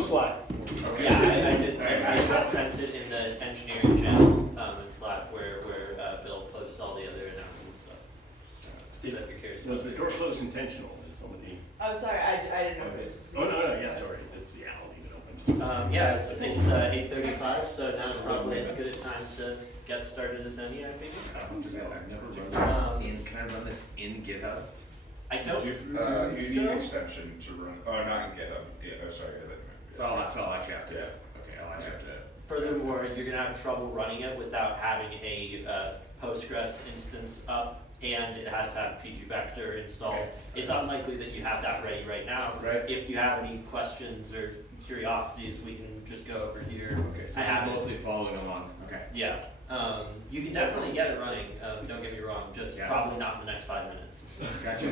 the Slack. Okay. Yeah, I did. I just sent it in the engineering channel in Slack where Bill posts all the other announcement stuff. Is that you're curious? Was the door closed intentional? Did somebody? Oh, sorry, I didn't know. Okay. Oh, no, yeah, sorry. It's the owl even open. Yeah, it's 8:35, so now's probably as good a time to get started as any, I think. I've never run this in. Can I run this in GitHub? I don't. You need an extension to run. Oh, not in GitHub. Yeah, oh, sorry. So I'll actually have to. Yeah. Okay, I'll actually have to. Furthermore, you're going to have trouble running it without having a Postgres instance up, and it has to have pgvector installed. Okay. It's unlikely that you have that ready right now. Right. If you have any questions or curiosities, we can just go over here. Okay, so I this have is mostly following along. Okay. Yeah. You can definitely get it running, don't get me wrong, just Yeah. probably not in the next 5 minutes. Gotcha.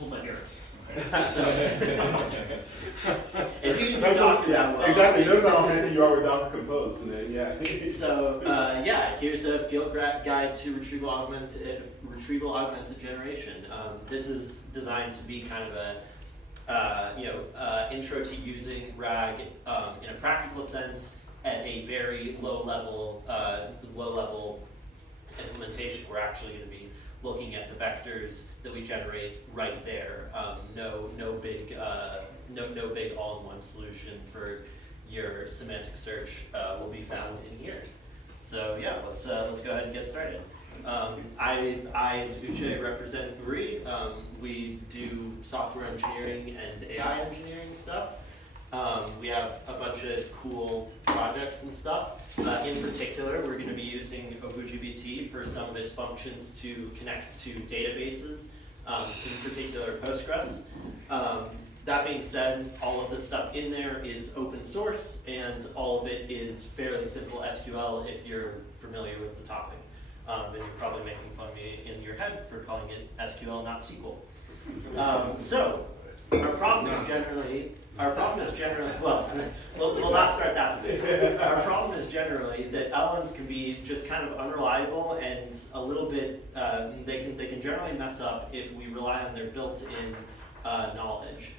Hold my ear. So, if you can do Docker that well. Exactly, notice how handy you are with Docker Compose, and then, yeah. So, here's a field guide to retrieval augmented generation. This is designed to be kind of a intro to using RAG in a practical sense at a very low level implementation. We're actually going to be looking at the vectors that we generate right there. No big all-in-one solution for your semantic search will be found in here. So yeah, let's go ahead and get started. I and Uche represent Oori. We do software engineering and AI engineering stuff. We have a bunch of cool projects and stuff. In particular, we're going to be using OgbujiPT for some of its functions to connect to databases, in particular Postgres. That being said, all of the stuff in there is open source, and all of it is fairly simple SQL if you're familiar with the topic. And you're probably making fun of me in your head for calling it SQL, not SQL. So, our problem is generally, well, we'll not start that today. Our problem is generally that LLMs can be just kind of unreliable and a little bit, they can generally mess up if we rely on their built-in knowledge.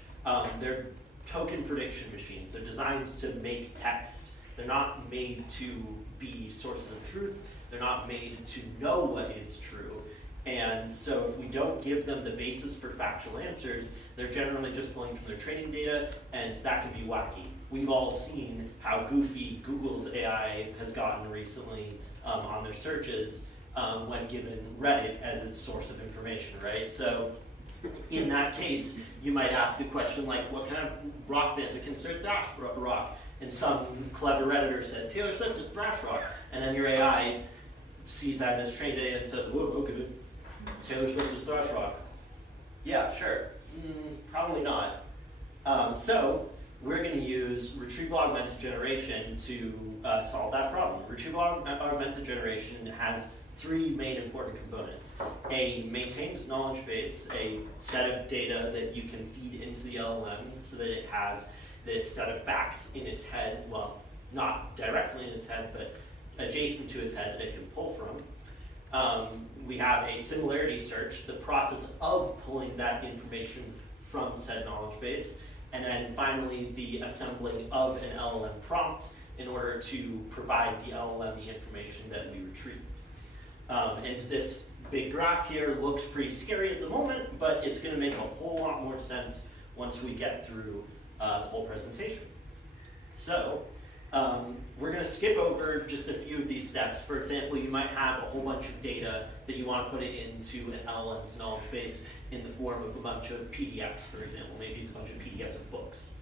They're token prediction machines. They're designed to make text. They're not made to be sources of truth. They're not made to know what is true. And so if we don't give them the basis for factual answers, they're generally just pulling from their training data, and that can be wacky. We've all seen how goofy Google's AI has gotten recently on their searches when given Reddit as its source of information, right? So in that case, you might ask a question like, what kind of rock band can start thrash rock? And some clever Redditor said, Taylor Swift is thrash rock. And then your AI sees that in its trained data and says, whoa, okay, Taylor Swift is thrash rock. Yeah, sure. Probably not. So we're going to use retrieval augmented generation to solve that problem. Retrieval augmented generation has three main important components. A maintained knowledge base, a set of data that you can feed into the LLM so that it has this set of facts in its head, well, not directly in its head, but adjacent to its head that it can pull from. We have a similarity search, the process of pulling that information from said knowledge base, and then finally the assembling of an LLM prompt in order to provide the LLM the information that we retrieve. And this big graph here looks pretty scary at the moment, but it's going to make a whole lot more sense once we get through the whole presentation. So, we're going to skip over just a few of these steps. For example, you might have a whole bunch of data that you want to put it into an LLM's knowledge base in the form of a bunch of PDFs, for example. Maybe it's a bunch of PDFs of books.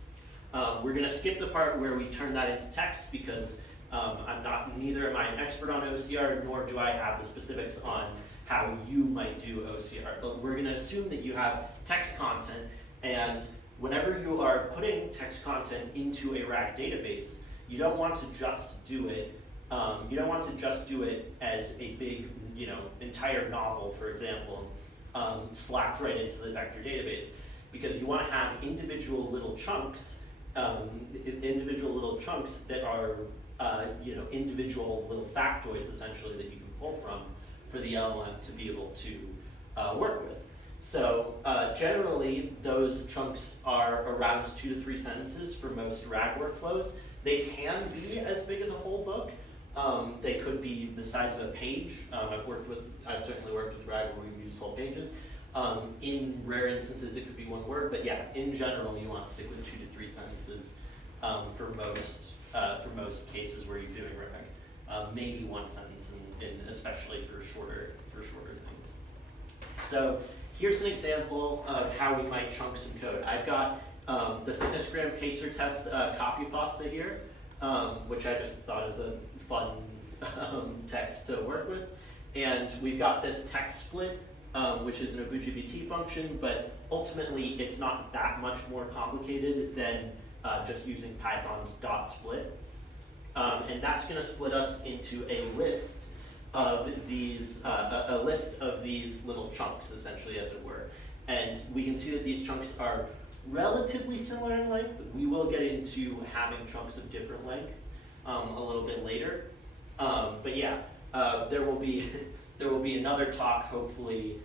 We're going to skip the part where we turn that into text because neither am I an expert on OCR, nor do I have the specifics on how you might do OCR. But we're going to assume that you have text content, and whenever you are putting text content into a RAG database, you don't want to just do it. You don't want to just do it as a big, entire novel, for example, slapped right into the vector database, because you want to have individual little chunks that are, individual little factoids essentially that you can pull from for the LLM to be able to work with. So generally, those chunks are around 2 to 3 sentences for most RAG workflows. They can be as big as a whole book. They could be the size of a page. I've certainly worked with RAG where we've used whole pages. In rare instances, it could be one word, but yeah, in general, you want to stick with 2 to 3 sentences for most cases where you're doing RAG. Maybe 1 sentence, especially for shorter things. So here's an example of how we might chunk some code. I've got the FitnessGram pacer test copy pasta here, which I just thought is a fun text to work with. And we've got this text split, which is an OgbujiPT function, but ultimately it's not that much more complicated than just using Python's .split. And that's going to split us into a list of these little chunks, essentially, as it were. And we can see that these chunks are relatively similar in length. We will get into having chunks of different length a little bit later. But yeah, there will be another talk, hopefully,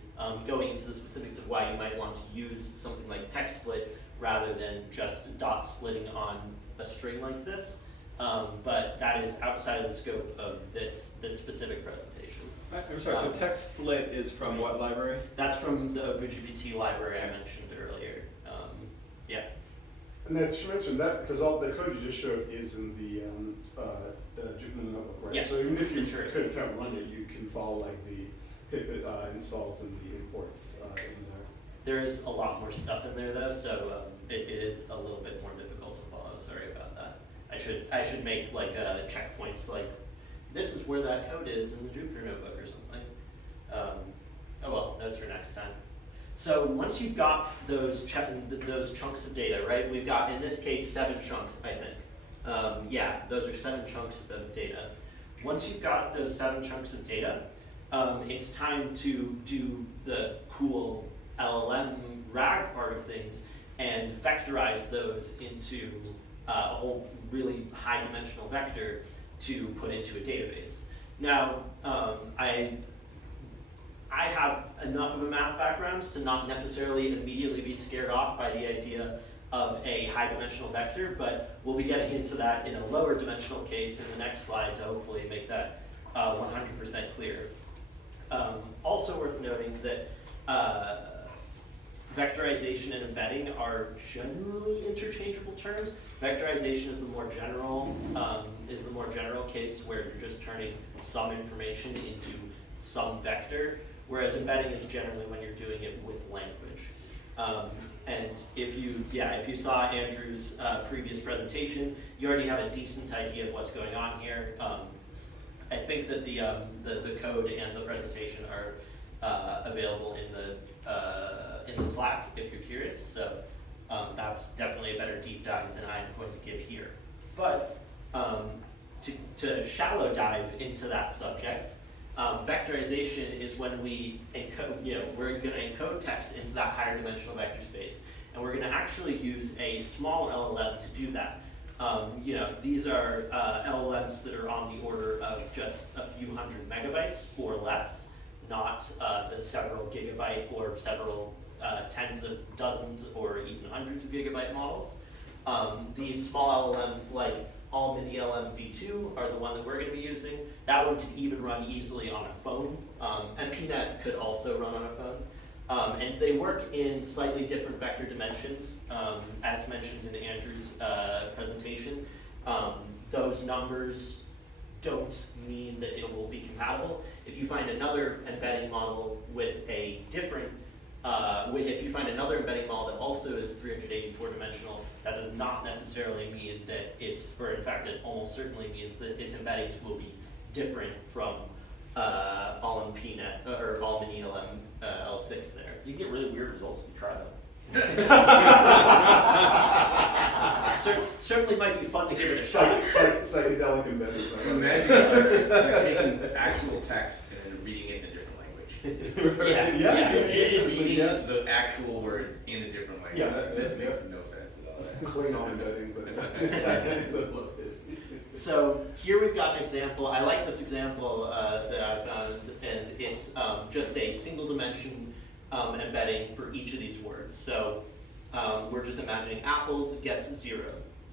going into the specifics of why you might want to use something like text split rather than just dot splitting on a string like this. But that is outside of the scope of this specific presentation. I'm sorry, so text split is from what library? That's from the OgbujiPT library I mentioned earlier. Yeah. And I should mention that because all the code you just showed is in the Jupyter notebook, right? Yes, so even if you sure couldn't kind of run it, you can follow like the pip installs and the imports in there. There is a lot more stuff in there though, so it is a little bit more difficult to follow. Sorry about that. I should make like checkpoints like this is where that code is in the Jupyter notebook or something. Oh well, that's for next time. So once you've got those chunks of data, right? We've got in this case 7 chunks, I think. Yeah, those are 7 chunks of data. Once you've got those 7 chunks of data, it's time to do the cool LLM RAG part of things and vectorize those into a whole really high dimensional vector to put into a database. Now, I have enough of a math background to not necessarily immediately be scared off by the idea of a high dimensional vector, but we'll be getting into that in a lower dimensional case in the next slide to hopefully make that 100% clear. Also worth noting that vectorization and embedding are generally interchangeable terms. Vectorization is the more general case where you're just turning some information into some vector, whereas embedding is generally when you're doing it with language. And if you saw Andrew's previous presentation, you already have a decent idea of what's going on here. I think that the code and the presentation are available in the Slack if you're curious. So that's definitely a better deep dive than I'm going to give here. But to shallow dive into that subject, vectorization is when we encode, we're going to encode text into that higher dimensional vector space, and we're going to actually use a small LLM to do that. These are LLMs that are on the order of just a few hundred megabytes or less, not the several gigabyte or several tens of dozens or even hundreds of gigabyte models. These small LLMs like Augmented v2 are the one that we're going to be using. That one could even run easily on a phone. MPNet could also run on a phone. And they work in slightly different vector dimensions, as mentioned in Andrew's presentation. Those numbers don't mean that it will be compatible. If you find another embedding model with a different if you find another embedding model that also is 384 dimensional, that does not necessarily mean that or in fact it almost certainly means that its embeddings will be different from ALMPNet or Almany L6 there. You get really weird results if you try them. Certainly might be fun to give it a shot. Psychedelic embeddings. Imagine like taking actual text and then reading it in a different language. Yeah. Reading the actual words in a different language. Yeah. This makes no sense at all. Klingon embeddings. So here we've got an example. I like this example that I found, and it's just a single dimension embedding for each of these words. So we're just imagining apples gets 0,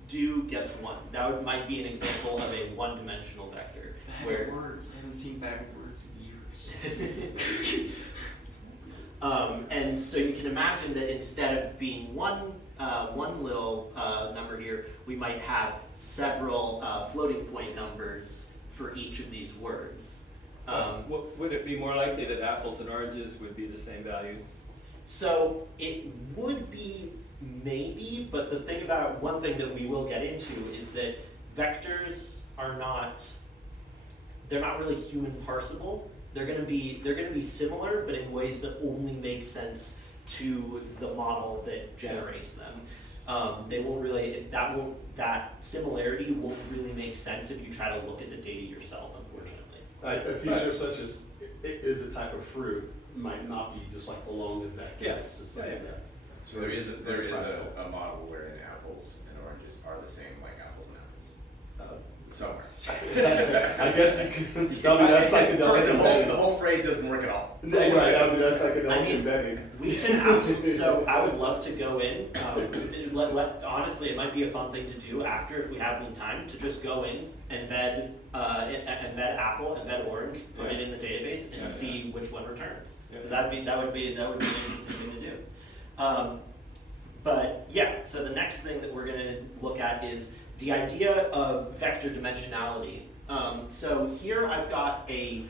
do gets 1. That might be an example of a one-dimensional vector. Bag words. I haven't seen bag words in years. And so you can imagine that instead of being one little number here, we might have several floating point numbers for each of these words. Would it be more likely that apples and oranges would be the same value? So it would be maybe, but the thing about one thing that we will get into is that vectors are they're not really human parsable. They're gonna be similar, but in ways that only make sense to the model that generates them. They won't really, that similarity won't really make sense if you try to look at the data yourself, unfortunately. A feature such as it is a type of fruit might not be just like along the vector. Yeah. It's just like that. So there is a Fractal. model wherein apples and oranges are the same, like apples and apples. Somewhere. I guess you could. That's psychedelic The whole phrase doesn't work at all. embedding. Right. That's psychedelic I mean, embedding. We can absolutely, so I would love to go in, honestly, it might be a fun thing to do after, if we have any time, to just go in, embed apple, embed orange, put it in the database, and see which one returns. Because that would be an interesting thing to do. But yeah, so the next thing that we're gonna look at is the idea of vector dimensionality. So here I've got a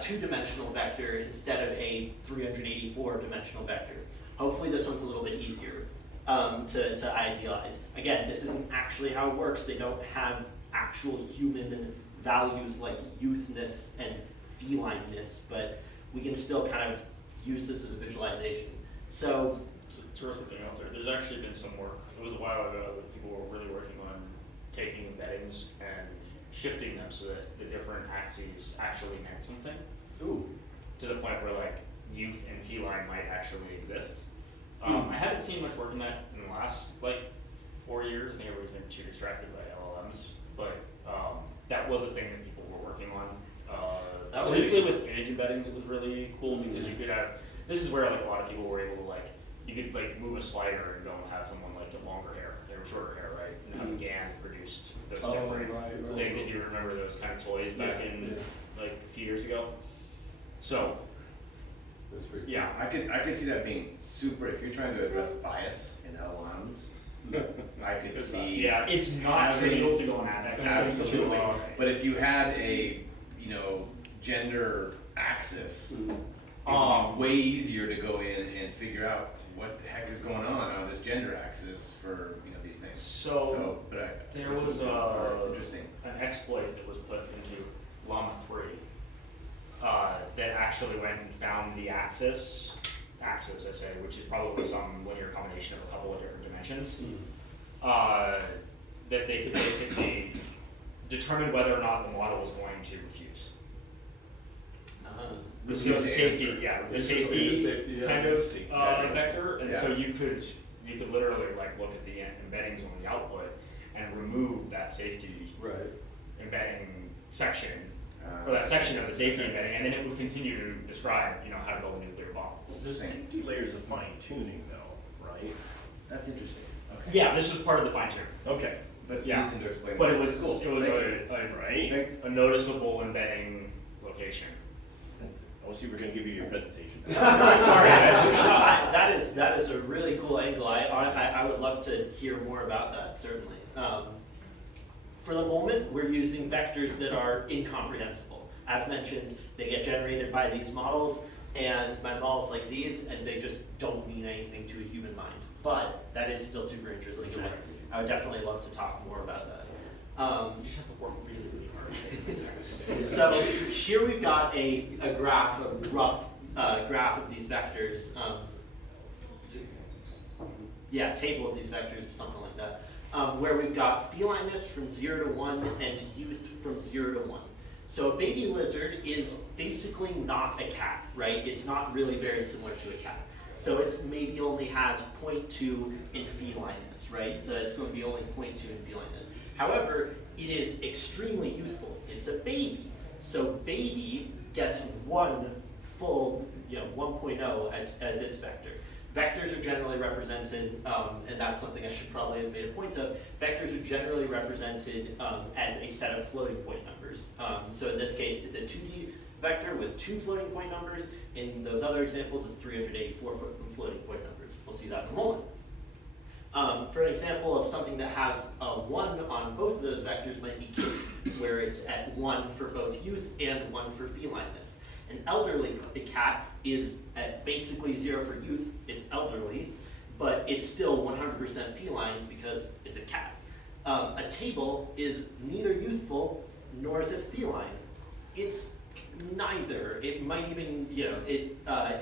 two-dimensional vector instead of a 384-dimensional vector. Hopefully this one's a little bit easier to idealize. Again, this isn't actually how it works. They don't have actual human values like youthness and felineness, but we can still kind of use this as a visualization. So, To throw something out there, there's actually been some work. It was a while ago that people were really working on taking embeddings and shifting them so that the different axes actually meant something. Ooh. To the point where like youth and feline might actually exist. I haven't seen much work in that in the last like 4 years. I think everybody's been too distracted by LLMs, but that was a thing that people were working on. That was- Basically with image embeddings, it was really cool because you could have. This is where like a lot of people were able to like. You could like move a slider and go and have someone like get longer hair or shorter hair, right? And have GAN produced those different things. If you remember those kind of toys back in like a few years ago. So That's pretty yeah, I could see that being super, if you're trying to address bias in LLMs, I could see. yeah, it's not having- trivial to go and add that kind of thing to Absolutely, but if you had a, gender axis, it would be way easier to go in and figure out what the heck is going on this gender axis for, these things. So there this was is more interesting. an exploit that was put into Llama 3 that actually went and found the axis, I say, which is probably some linear combination of a couple of different dimensions, that they could basically determine whether or not the model was going to refuse. The Refuse to safety, answer. the safety kind of yeah. vector, and Yeah. so you could literally like look at the embeddings on the output and remove that safety Right. embedding section, or that section of the safety embedding, and then it would continue to describe, how to build a nuclear bomb. The safety layers of fine tuning though, right? That's interesting. Okay. Yeah, this was part of the fine tune, Okay. but Yeah. yeah, To explain but more. it was Cool. Thank Right? a noticeable embedding location. I was gonna give you your presentation. sorry, that is a really cool angle. I would love to hear more about that, certainly. For the moment, we're using vectors that are incomprehensible. As mentioned, they get generated by these models, and by models like these, and they just don't mean anything to a human mind. But that is still super interesting, and I would definitely love to talk more about that. You just have to work really, really hard. So here we've got a graph, a rough graph of these vectors. Table of these vectors, something like that. Where we've got felineness from 0 to 1 and youth from 0 to 1. So a baby lizard is basically not a cat, right? It's not really very similar to a cat. So it's maybe only has 0.2 in felineness, right? So it's going to be only 0.2 in felineness. However, it is extremely youthful. It's a baby. So baby gets 1 full, 1.0 as its vector. Vectors are generally represented, and that's something I should probably have made a point of, vectors are generally represented as a set of floating point numbers. So in this case, it's a 2D vector with 2 floating point numbers. In those other examples, it's 384 floating point numbers. We'll see that in a moment. For an example of something that has a 1 on both of those vectors might be youth, where it's at 1 for both youth and 1 for felineness. An elderly cat is at basically 0 for youth, it's elderly, but it's still 100% feline because it's a cat. A table is neither youthful nor is it feline. It's neither. It might even,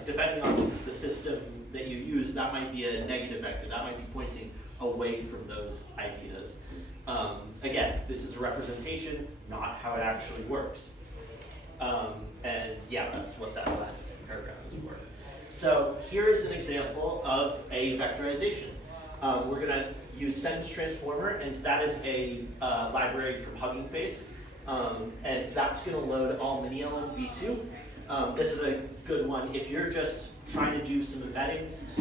depending on the system that you use, that might be a negative vector. That might be pointing away from those ideas. Again, this is a representation, not how it actually works. And yeah, that's what that last paragraph is for. So here is an example of a vectorization. We're going to use sentence transformer, and that is a library from Hugging Face. And that's going to load all mini-LM v2. This is a good one. If you're just trying to do some embeddings,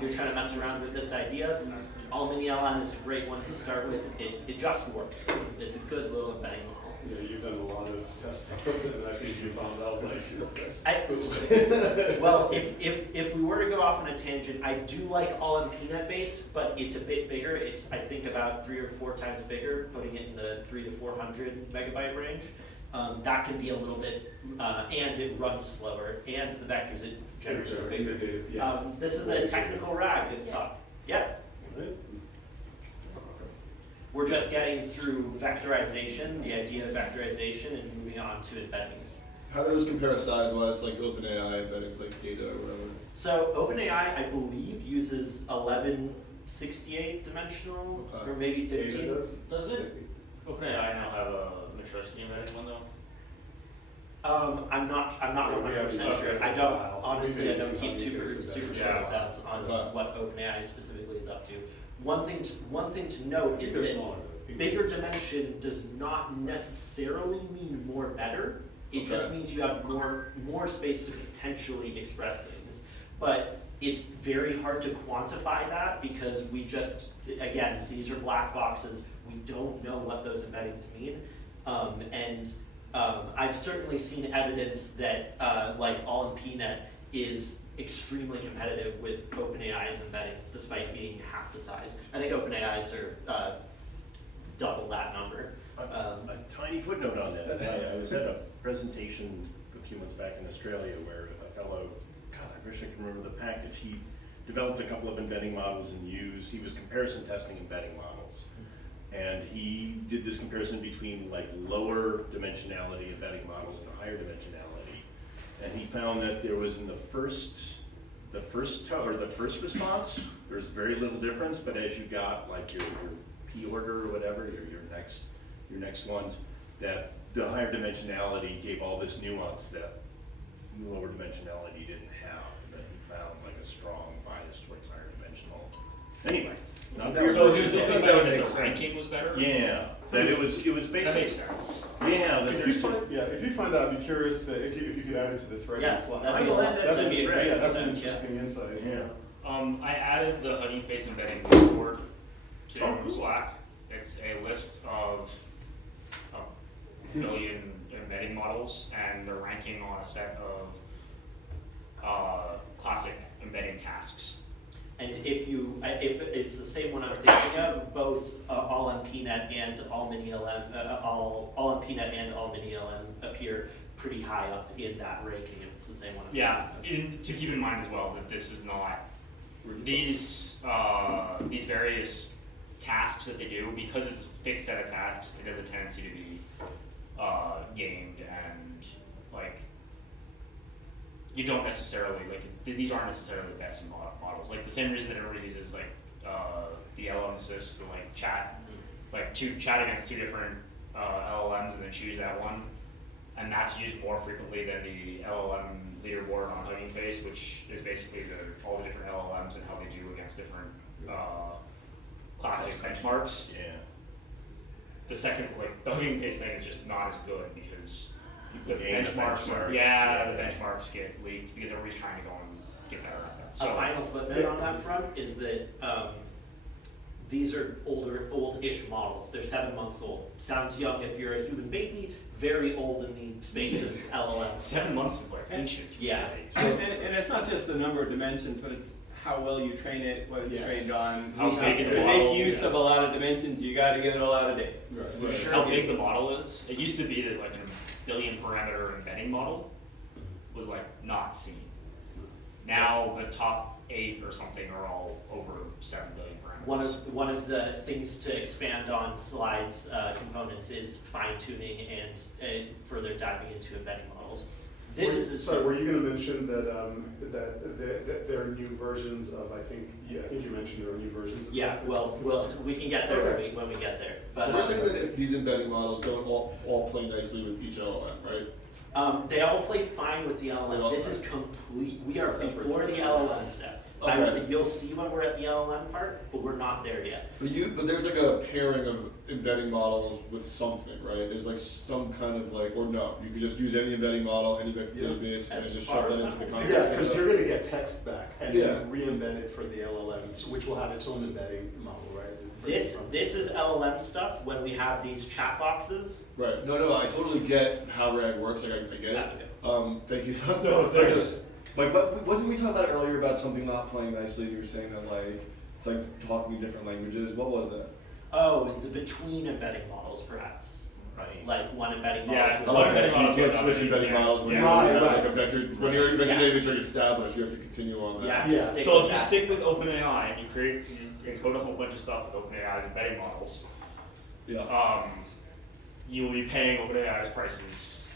you're trying to mess around with this idea, all mini-LM is a great one to start with. It just works. It's a good little embedding model. Yeah, you've done a lot of tests with it, and I think you found out like, well, if we were to go off on a tangent, I do like all in peanut base, but it's a bit bigger. It's, I think, about 3 or 4 times bigger, putting it in the 300 to 400 megabyte range. That can be a little bit, and it runs slower, and the vectors it generates are bigger. This is the technical rag at the top. Yeah. We're just getting through vectorization, the idea of vectorization, and moving on to embeddings. How do those compare size-wise to like OpenAI embeddings like data or whatever? So OpenAI, I believe, uses 1168 dimensional, or maybe 15. Does it? OpenAI now have a Mitrowski embedding window? I'm not 100% sure. I don't honestly. I don't keep super close stats on what OpenAI specifically is up to. One thing to note is that bigger dimension does not necessarily mean more better. It just means you have more space to potentially express things. But it's very hard to quantify that because we just, again, these are black boxes. We don't know what those embeddings mean. I've certainly seen evidence that like all in PNet is extremely competitive with OpenAI's embeddings despite being half the size. I think OpenAI's are double that number. A tiny footnote on that. I was at a presentation a few months back in Australia where a fellow, God, I wish I could remember the package, he developed a couple of embedding models and he was comparison testing embedding models. And he did this comparison between like lower dimensionality embedding models and higher dimensionality. And he found that there was in the first response, there's very little difference, but as you got like your P order or whatever, your next ones, that the higher dimensionality gave all this nuance that lower dimensionality didn't have. And then he found like a strong bias towards higher dimensional. Anyway, not So he was looking better that the ranking was better? yeah, that it was basically. That makes sense. Yeah, that If you find that, I'd be curious if you could add it to the thread Yeah, and Slack. that'd be a thread. That's an interesting insight. Yeah. I added the Hugging Face embedding report to Oh, cool. Slack. It's a list of a million embedding models, and they're ranking on a set of classic embedding tasks. And if it's the same one I'm thinking of, both all on PNet and all mini-LM, all on PNet and all mini-LM appear pretty high up in that ranking if it's the same one. Yeah, to keep in mind as well that this is not these various tasks that they do, because it's a fixed set of tasks. It has a tendency to be gamed, and like you don't necessarily these aren't necessarily the best models. Like the same reason that everybody uses like the LLM assist to like chat, like to chat against 2 different LLMs and then choose that one, and that's used more frequently than the LLM leaderboard on Hugging Face, which is basically all the different LLMs and how they do against different classic benchmarks. Yeah. The second, the Hugging Face thing is just not as good because the Gain the benchmarks, benchmarks, yeah, the yeah. benchmarks get leaked because everybody's trying to go and get better at them. A So final footnote on that front is that these are old-ish models. They're 7 months old. Sounds young if you're a human baby. Very old in the space of LLMs. 7 months is like ancient. Yeah. And it's not just the number of dimensions, but it's how well you train it, what it's Yes. trained on. How You big have is to the make model? use of a lot of dimensions, you gotta give it a lot of data. Right. Sure. How big the model is? It used to be that like a billion parameter embedding model was like not seen. Now the top 8 or something are all over 7 billion parameters. One of the things to expand on slides components is fine tuning and further diving into embedding models. This is Sorry, were you gonna mention that, that there are new versions of, I think you mentioned there are new versions of yeah. this? Well, we can get there Okay. when we get there. But So we're saying that these embedding models don't all play nicely with each LLM, right? they all play fine with the They LLM. all This play. is complete. We are Separate before the step. LLM step. Okay. You'll see when we're at the LLM part, but we're not there yet. But there's like a pairing of embedding models with something, right? There's like some kind of like, or no, you could just use any embedding model, any vector Yeah. database, and As just far shove that as into the I'm context. Yeah, because you're gonna get text back and Yeah. then re-embed it for the LLMs, which will have its own embedding model, right? This is LLM stuff when we have these chat boxes. Right. No, I totally get how RAG works. Like I get it. Thank you. No, it's like- Like, but wasn't we talking about it earlier about something not playing nicely? You were saying that like it's like talking different languages. What was that? Oh, the between embedding models, perhaps. Right. Like one embedding model Yeah, to one another. embedding So you models can't are switch not- embedding yeah. models when Yeah. you have Right, like a vector. When your vector Yeah. database already established, you have to continue on that. You have to Yeah. stick So with if you that. stick with OpenAI and you encode a whole bunch of stuff with OpenAI's embedding models, you will be paying OpenAI's prices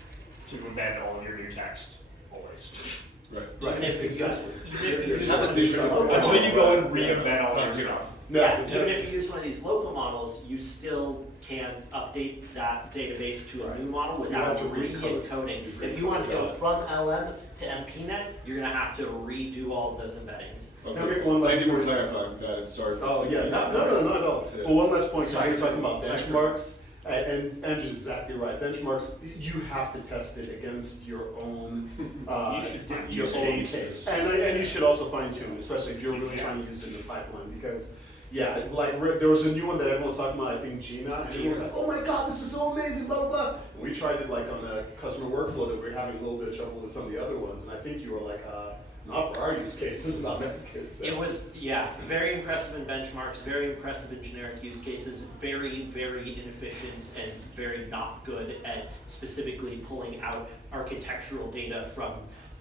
to embed all of your new text always. Right. Even if you use, Exactly. even if you use Have one to of be these sure. local Until models, you go and re-embed Yeah, all it's your not zero. stuff. yeah, even if you use one of these local models, you still can update that database to a Right. new model You without have to re-encode. re-encoding. You If you want to go re-encode. from LM to MPNet, you're gonna have to redo all of those embeddings. Okay. Now make one last Thank you for point. clarifying that. And sorry for. Oh, yeah, no, not at all. Yeah. But one last point, because Sorry. you're talking about Sorry. benchmarks, and Andrew's exactly right. Benchmarks, you have to test it against your own, You should find your use own case. case. And you should also fine tune, especially if you're really trying to use it in the pipeline, because, yeah, like, there was a new one that everyone was talking about, I think Gina, and everyone was like, oh my god, this is so amazing, blah, blah, blah. And we tried it like on a customer workflow that we were having a little bit of trouble with some of the other ones, and I think you were like, not for our use cases, not that good, so. It was, yeah, very impressive in benchmarks, very impressive in generic use cases, very, very inefficient and very not good at specifically pulling out architectural data from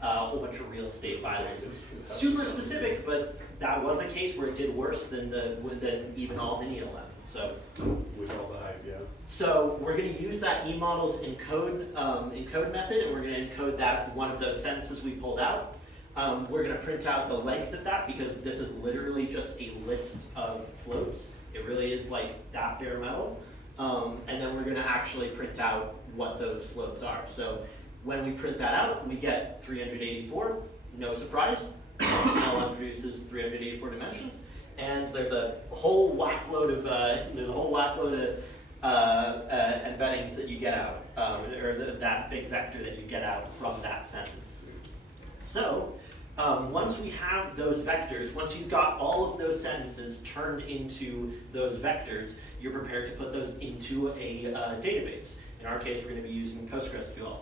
a whole bunch of real estate filings. Super specific, but that was a case where it did worse than than even all mini LM. So With all the hype, yeah. So we're going to use that eModels encode method, and we're going to encode that one of those sentences we pulled out. We're going to print out the length of that because this is literally just a list of floats. It really is like that bare metal. And then we're going to actually print out what those floats are. So when we print that out, we get 384. No surprise. LM produces 384 dimensions. And there's a whole whack load of embeddings that you get out, that big vector that you get out from that sentence. So once we have those vectors, once you've got all of those sentences turned into those vectors, you're prepared to put those into a database. In our case, we're going to be using PostgreSQL.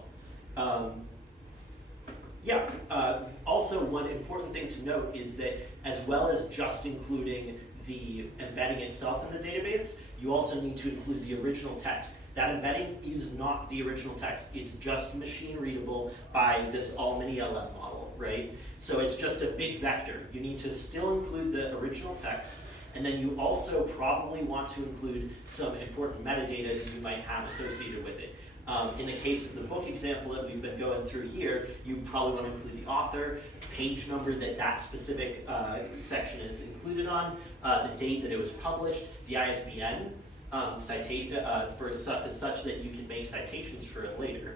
Also, one important thing to note is that as well as just including the embedding itself in the database, you also need to include the original text. That embedding is not the original text. It's just machine readable by this all mini LM model, right? So it's just a big vector. You need to still include the original text, and then you also probably want to include some important metadata that you might have associated with it. In the case of the book example that we've been going through here, you probably want to include the author, page number that specific section is included on, the date that it was published, the ISBN, such that you can make citations for it later.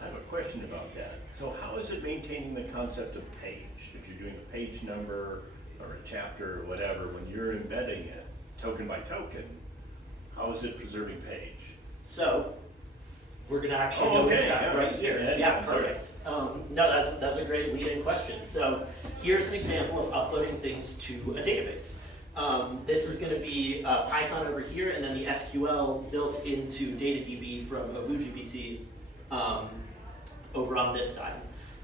I have a question about that. So how is it maintaining the concept of page? If you're doing a page number or a chapter or whatever, when you're embedding it token by token, how is it preserving page? So, We're gonna actually Oh, go into okay, that yeah, right let's here. get that. Yeah, Sorry. perfect. No, that's a great lead-in question. So here's an example of uploading things to a database. This is gonna be Python over here, and then the SQL built into DataDB from OgbujiPT over on this side.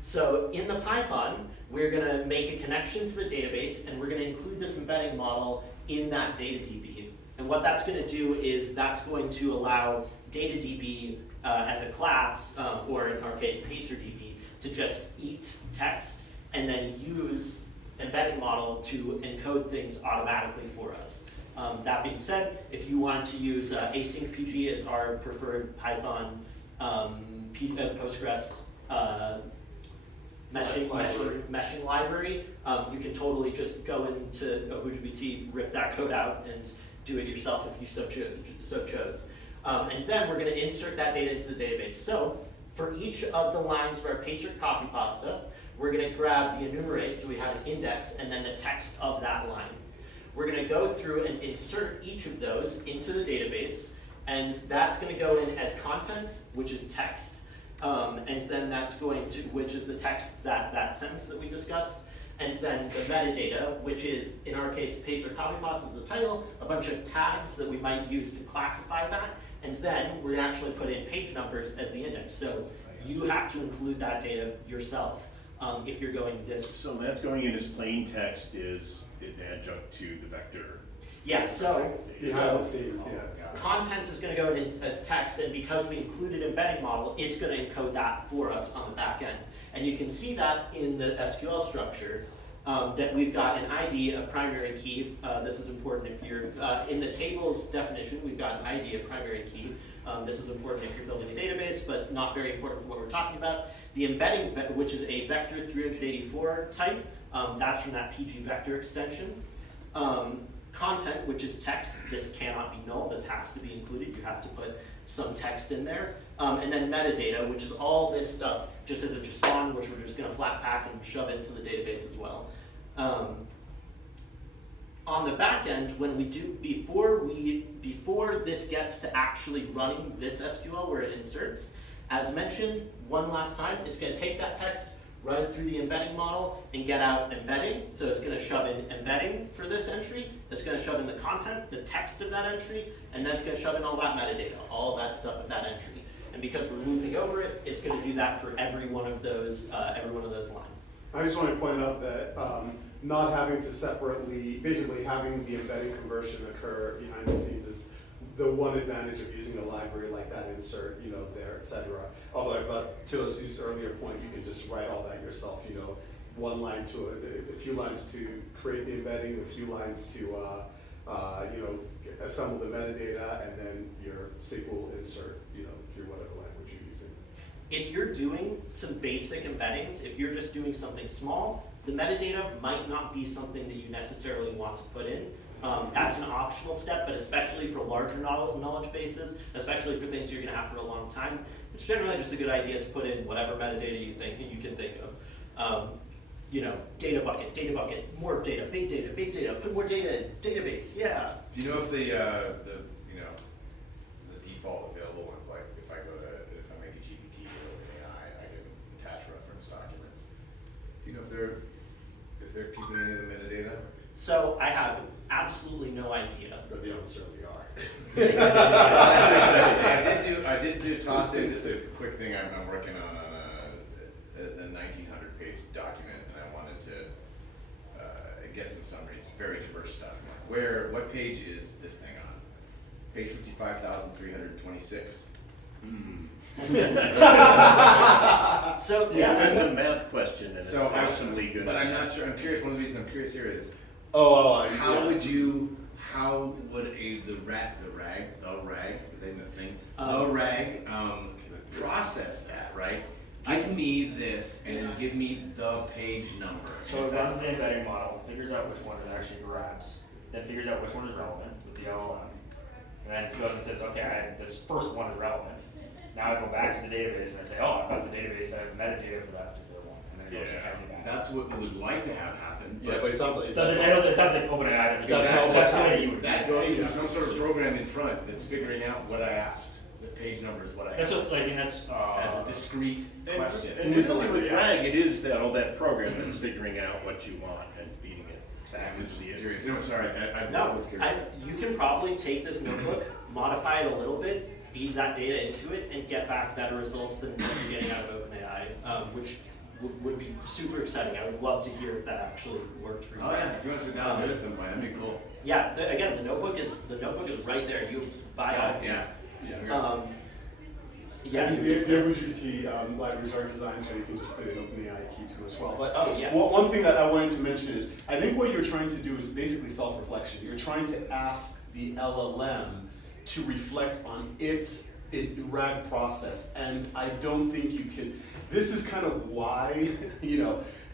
So in the Python, we're gonna make a connection to the database, and we're gonna include this embedding model in that DataDB. And what that's gonna do is that's going to allow DataDB as a class, or in our case, PacerDB, to just eat text and then use embedding model to encode things automatically for us. That being said, if you want to use async PG as our preferred Python Postgres meshing library, you can totally just go into OgbujiPT, rip that code out, and do it yourself if you so chose. And then we're going to insert that data into the database. So for each of the lines for our paste or copy pasta, we're going to grab the enumerate, so we have an index, and then the text of that line. We're going to go through and insert each of those into the database, and that's going to go in as content, which is text. And then that's going to, which is the text, that sentence that we discussed. And then the metadata, which is, in our case, paste or copy pasta is the title, a bunch of tags that we might use to classify that. And then we're actually put in page numbers as the index. So you have to include that data yourself if you're going this. So that's going in as plain text is an adjunct to the vector. Yeah, so Behind the scenes, yeah. content is going to go in as text, and because we included embedding model, it's going to encode that for us on the back end. And you can see that in the SQL structure, that we've got an ID, a primary key. This is important if you're, in the table's definition, we've got an ID, a primary key. This is important if you're building a database, but not very important for what we're talking about. The embedding, which is a vector 384 type, that's from that PG vector extension. Content, which is text, this cannot be null, this has to be included, you have to put some text in there. And then metadata, which is all this stuff, just as a JSON, which we're just gonna flat pack and shove into the database as well. On the back end, when we do, before this gets to actually running this SQL where it inserts, as mentioned one last time, it's gonna take that text, run it through the embedding model, and get out embedding. So it's gonna shove in embedding for this entry, it's gonna shove in the content, the text of that entry, and then it's gonna shove in all that metadata, all that stuff at that entry. And because we're moving over it, it's gonna do that for every one of those lines. I just want to point out that not having to separately, basically having the embedding conversion occur behind the scenes is the one advantage of using a library like that, insert, there, etc. Although, but to Ozzy's earlier point, you can just write all that yourself, one line to a few lines to create the embedding, a few lines to, assemble the metadata, and then your SQL insert, through whatever language you're using. If you're doing some basic embeddings, if you're just doing something small, the metadata might not be something that you necessarily want to put in. That's an optional step, but especially for larger knowledge bases, especially for things you're going to have for a long time, it's generally just a good idea to put in whatever metadata you can think of. Data bucket, more data, big data, put more data in, database, yeah. Do you know if the default available ones, like if I make a GPT with OpenAI, I can attach reference documents. Do you know if they're keeping any of the metadata? So I have absolutely no idea. But they almost certainly are. I did toss in just a quick thing I'm working on a 1900 page document, and I wanted to get some summaries, very diverse stuff. I'm like, what page is this thing on? Page 55,326. So Yeah, that's a math question, and it's So awesomely good. But I'm not sure. I'm curious. One of the reasons I'm curious here is How would the RAG process that, right? Give me this and then give me the page number. So it runs the embedding model, figures out which one it actually grabs, then figures out which one is relevant with the LLM, and then goes and says, okay, this first one is relevant. Now I go back to the database and I say, oh, I've got the database, I have metadata for that particular one, and then it goes and hands it back. That's what we would like to have happen. Yeah, but it sounds like It sounds like OpenAI does it. That's the way you would. That's taking some sort of program in front that's figuring out what I asked. The page number is what I That's have what's like, I mean, that's, as a discrete question. And really with RAG, it is that, all that program that's figuring out what you want and feeding it back I'm into just the curious. No, sorry, I No, was curious. you can probably take this notebook, modify it a little bit, feed that data into it, and get back better results than what you're getting out of OpenAI, which would be super exciting. I would love to hear if that actually worked for you. Oh yeah, if you want to sit down and do it some point, that'd be cool. Yeah, again, the notebook is right there. You buy all of these. Yeah. Yeah. And the OgbujiPT libraries are designed so you can just put an OpenAI key to as well. But Oh, yeah. one thing that I wanted to mention is, I think what you're trying to do is basically self-reflection. You're trying to ask the LLM to reflect on its RAG process, and I don't think you can. This is kind of why,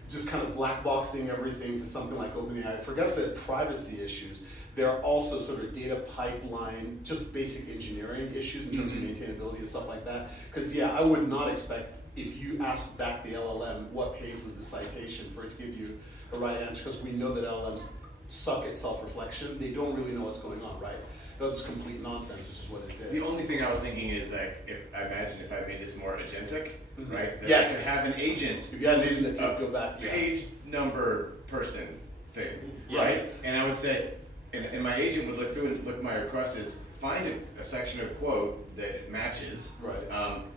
just kind of black boxing everything to something like OpenAI. Forget the privacy issues. There are also sort of data pipeline, just basic engineering issues in terms of maintainability and stuff like that. Because I would not expect, if you asked back the LLM what page was the citation, for it to give you a right answer, because we know that LLMs suck at self-reflection. They don't really know what's going on, right? That's complete nonsense, which is what it did. The only thing I was thinking is that if I made this more agentic, right? That Yes. I could have an agent. If you had an who's agent that could go back, page number person thing, Yeah. right? And I would say, and my agent would look through and look my request is find a section of quote that matches, Right.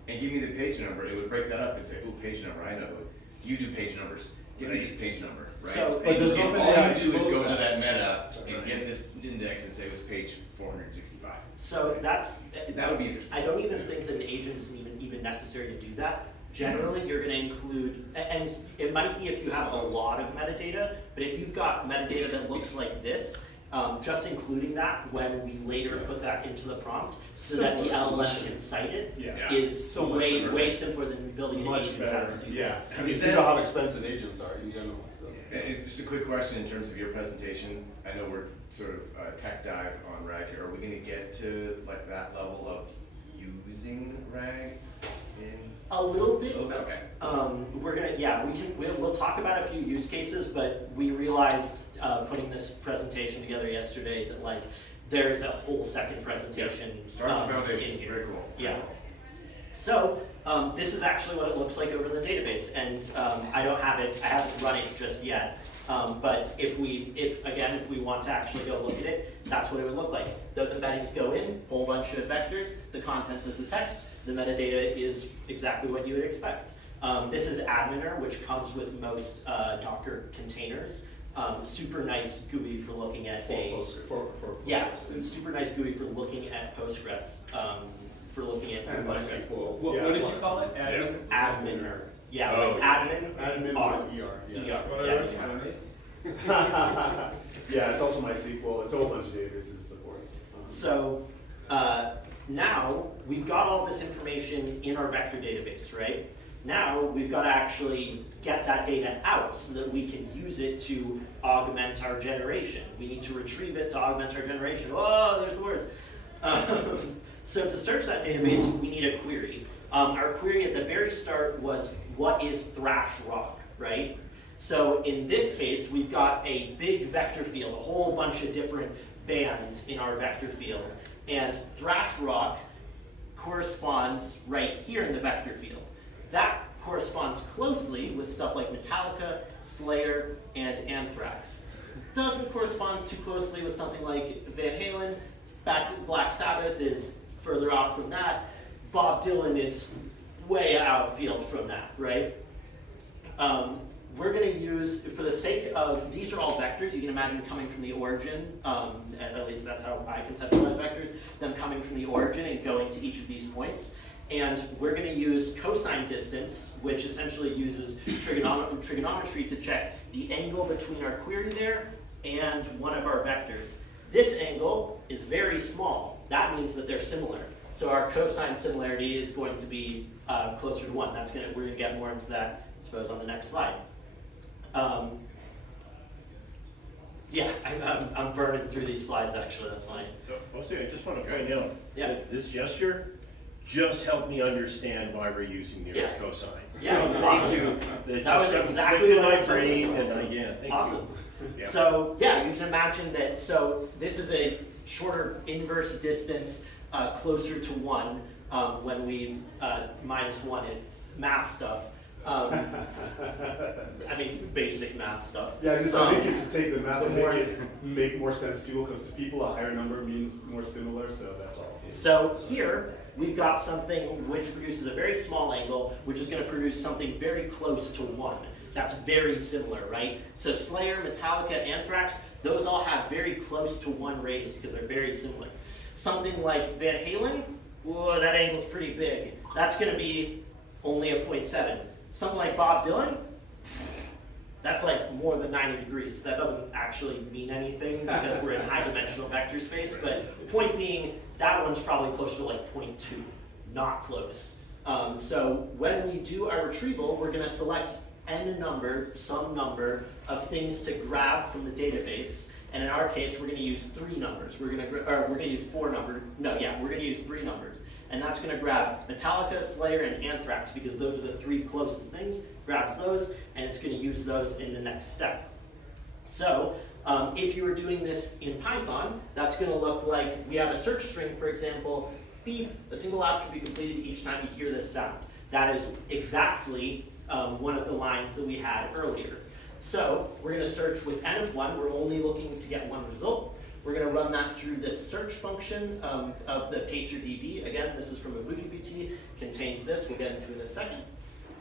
and give me the page number. It would break that up and say, "Ooh, page number. I know it. You do page numbers. Give me this page number." Right? So- But does And all OpenAI you do is expose go to that? that meta and get this index and say it was page 465. So that's That would be interesting. I don't even think that an agent is even necessary to do that. Generally, you're going to include, and it might be if you have a lot of metadata, but if you've got metadata that looks like this, just including that when we later put that into the prompt so that the Simpler LLM solution. can cite it, Yeah. is So much way simpler. simpler than building an Much agent better. to do Yeah. that. I mean, Is think that- of how expensive agents are in general. So. Just a quick question in terms of your presentation. I know we're sort of tech dive on RAG here. Are we going to get to like that level of using RAG in A little bit. Okay. We'll talk about a few use cases, but we realized putting this presentation together yesterday that like there is a whole second presentation Start the foundation. in here. Very cool. Yeah. So this is actually what it looks like over the database, and I haven't run it just yet. But if we want to actually go look at it, that's what it would look like. Those embeddings go in, whole bunch of vectors, the content is the text, the metadata is exactly what you would expect. This is Adminer, which comes with most Docker containers. Super nice GUI for looking at super nice GUI for looking at Postgres, for looking at And MySQL. What did you call it? Admin? Adminer. Yeah, Oh. like admin. Admin R. with ER. Yeah. ER. That's what I wrote down. Amazing. Yeah, it's also MySQL. It's a whole bunch of databases it supports. So now we've got all this information in our vector database, right? Now we've got to actually get that data out so that we can use it to augment our generation. We need to retrieve it to augment our generation. Oh, there's the words. So to search that database, we need a query. Our query at the very start was, what is thrash rock, right? So in this case, we've got a big vector field, a whole bunch of different bands in our vector field. And thrash rock corresponds right here in the vector field. That corresponds closely with stuff like Metallica, Slayer, and Anthrax. Doesn't correspond too closely with something like Van Halen. Black Sabbath is further out from that. Bob Dylan is way outfield from that, right? We're going to use, for the sake of, these are all vectors, you can imagine coming from the origin, at least that's how I conceptualize vectors, them coming from the origin and going to each of these points. And we're going to use cosine distance, which essentially uses trigonometry to check the angle between our query there and one of our vectors. This angle is very small. That means that they're similar. So our cosine similarity is going to be closer to 1. We're going to get more into that, I suppose, on the next slide. I'm burning through these slides, actually. That's fine. Mostly, I just want to point out Yeah. that this gesture just helped me understand why we're using nearest Yeah. cosines. Yeah, Thank awesome. you. That was exactly in what I my was brain, thinking. and Awesome. thank Awesome. you. Yeah. So yeah, you can imagine that. So this is a shorter inverse distance, closer to 1. when we -1 in math stuff. I mean, basic math stuff. Yeah, I just think it's to take the math the and more- make it make more sense to people, because to people a higher number means more similar, so that's all. So here, we've got something which produces a very small angle, which is gonna produce something very close to 1. That's very similar, right? So Slayer, Metallica, Anthrax, those all have very close to 1 ratings because they're very similar. Something like Van Halen, whoa, that angle's pretty big. That's gonna be only a 0.7. Something like Bob Dylan, that's like more than 90 degrees. That doesn't actually mean anything because we're in high dimensional vector space, but point being, that one's probably closer to like 0.2, not close. So when we do our retrieval, we're gonna select n number, some number of things to grab from the database, and in our case, we're gonna use 3 numbers. We're gonna use 4 numbers. No, yeah, we're gonna use 3 numbers. And that's gonna grab Metallica, Slayer, and Anthrax because those are the 3 closest things, grabs those, and it's gonna use those in the next step. So, if you were doing this in Python, that's gonna look like, we have a search string, for example, beep, a single app should be completed each time you hear this sound. That is exactly one of the lines that we had earlier. So, we're gonna search with n of 1, we're only looking to get 1 result. We're gonna run that through this search function of the PacerDB. Again, this is from OgbujiPT, contains this, we'll get into it in a second.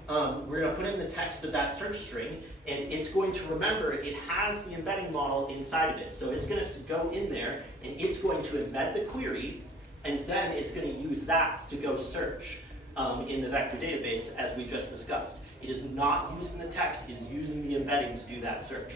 We're gonna put in the text of that search string, and it's going to remember it has the embedding model inside of it. So it's gonna go in there, and it's going to embed the query, and then it's gonna use that to go search in the vector database as we just discussed. It is not using the text, it is using the embedding to do that search.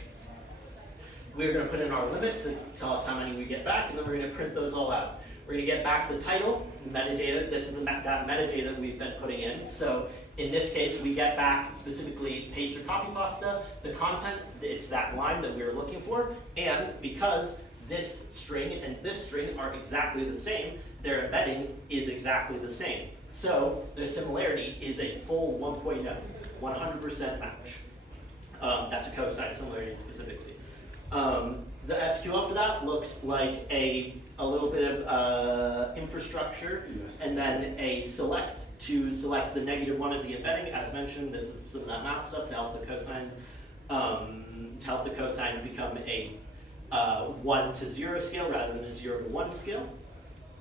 We're going to put in our limit to tell us how many we get back, and then we're going to print those all out. We're going to get back the title, metadata. This is that metadata we've been putting in. So in this case, we get back specifically paste or copy pasta. The content, it's that line that we were looking for. And because this string and this string are exactly the same, their embedding is exactly the same. So their similarity is a full 1.0, 100% match. That's a cosine similarity specifically. The SQL for that looks like a little bit of infrastructure, Yes. and then a select to select the -1 of the embedding. As mentioned, this is some of that math stuff to help the cosine become a 1 to 0 scale rather than a 0 to 1 scale.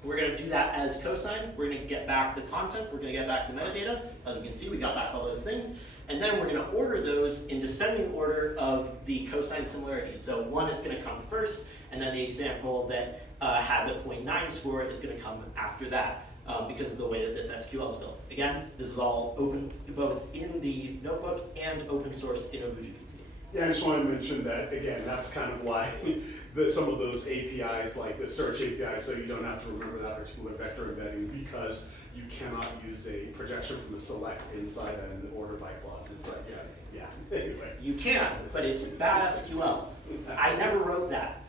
We're going to do that as cosine. We're going to get back the content. We're going to get back the metadata. As we can see, we got back all those things. And then we're going to order those in descending order of the cosine similarity. So 1 is going to come first, and then the example that has a 0.9 score is going to come after that because of the way that this SQL is built. Again, this is all open, both in the notebook and open source in OgbujiPT. Yeah, I just wanted to mention that, again, that's kind of why some of those APIs, like the search API, so you don't have to remember that particular vector embedding, because you cannot use a projection from a select inside an order by clause. It's like, yeah, anyway. You can, but it's bad SQL. I never wrote that.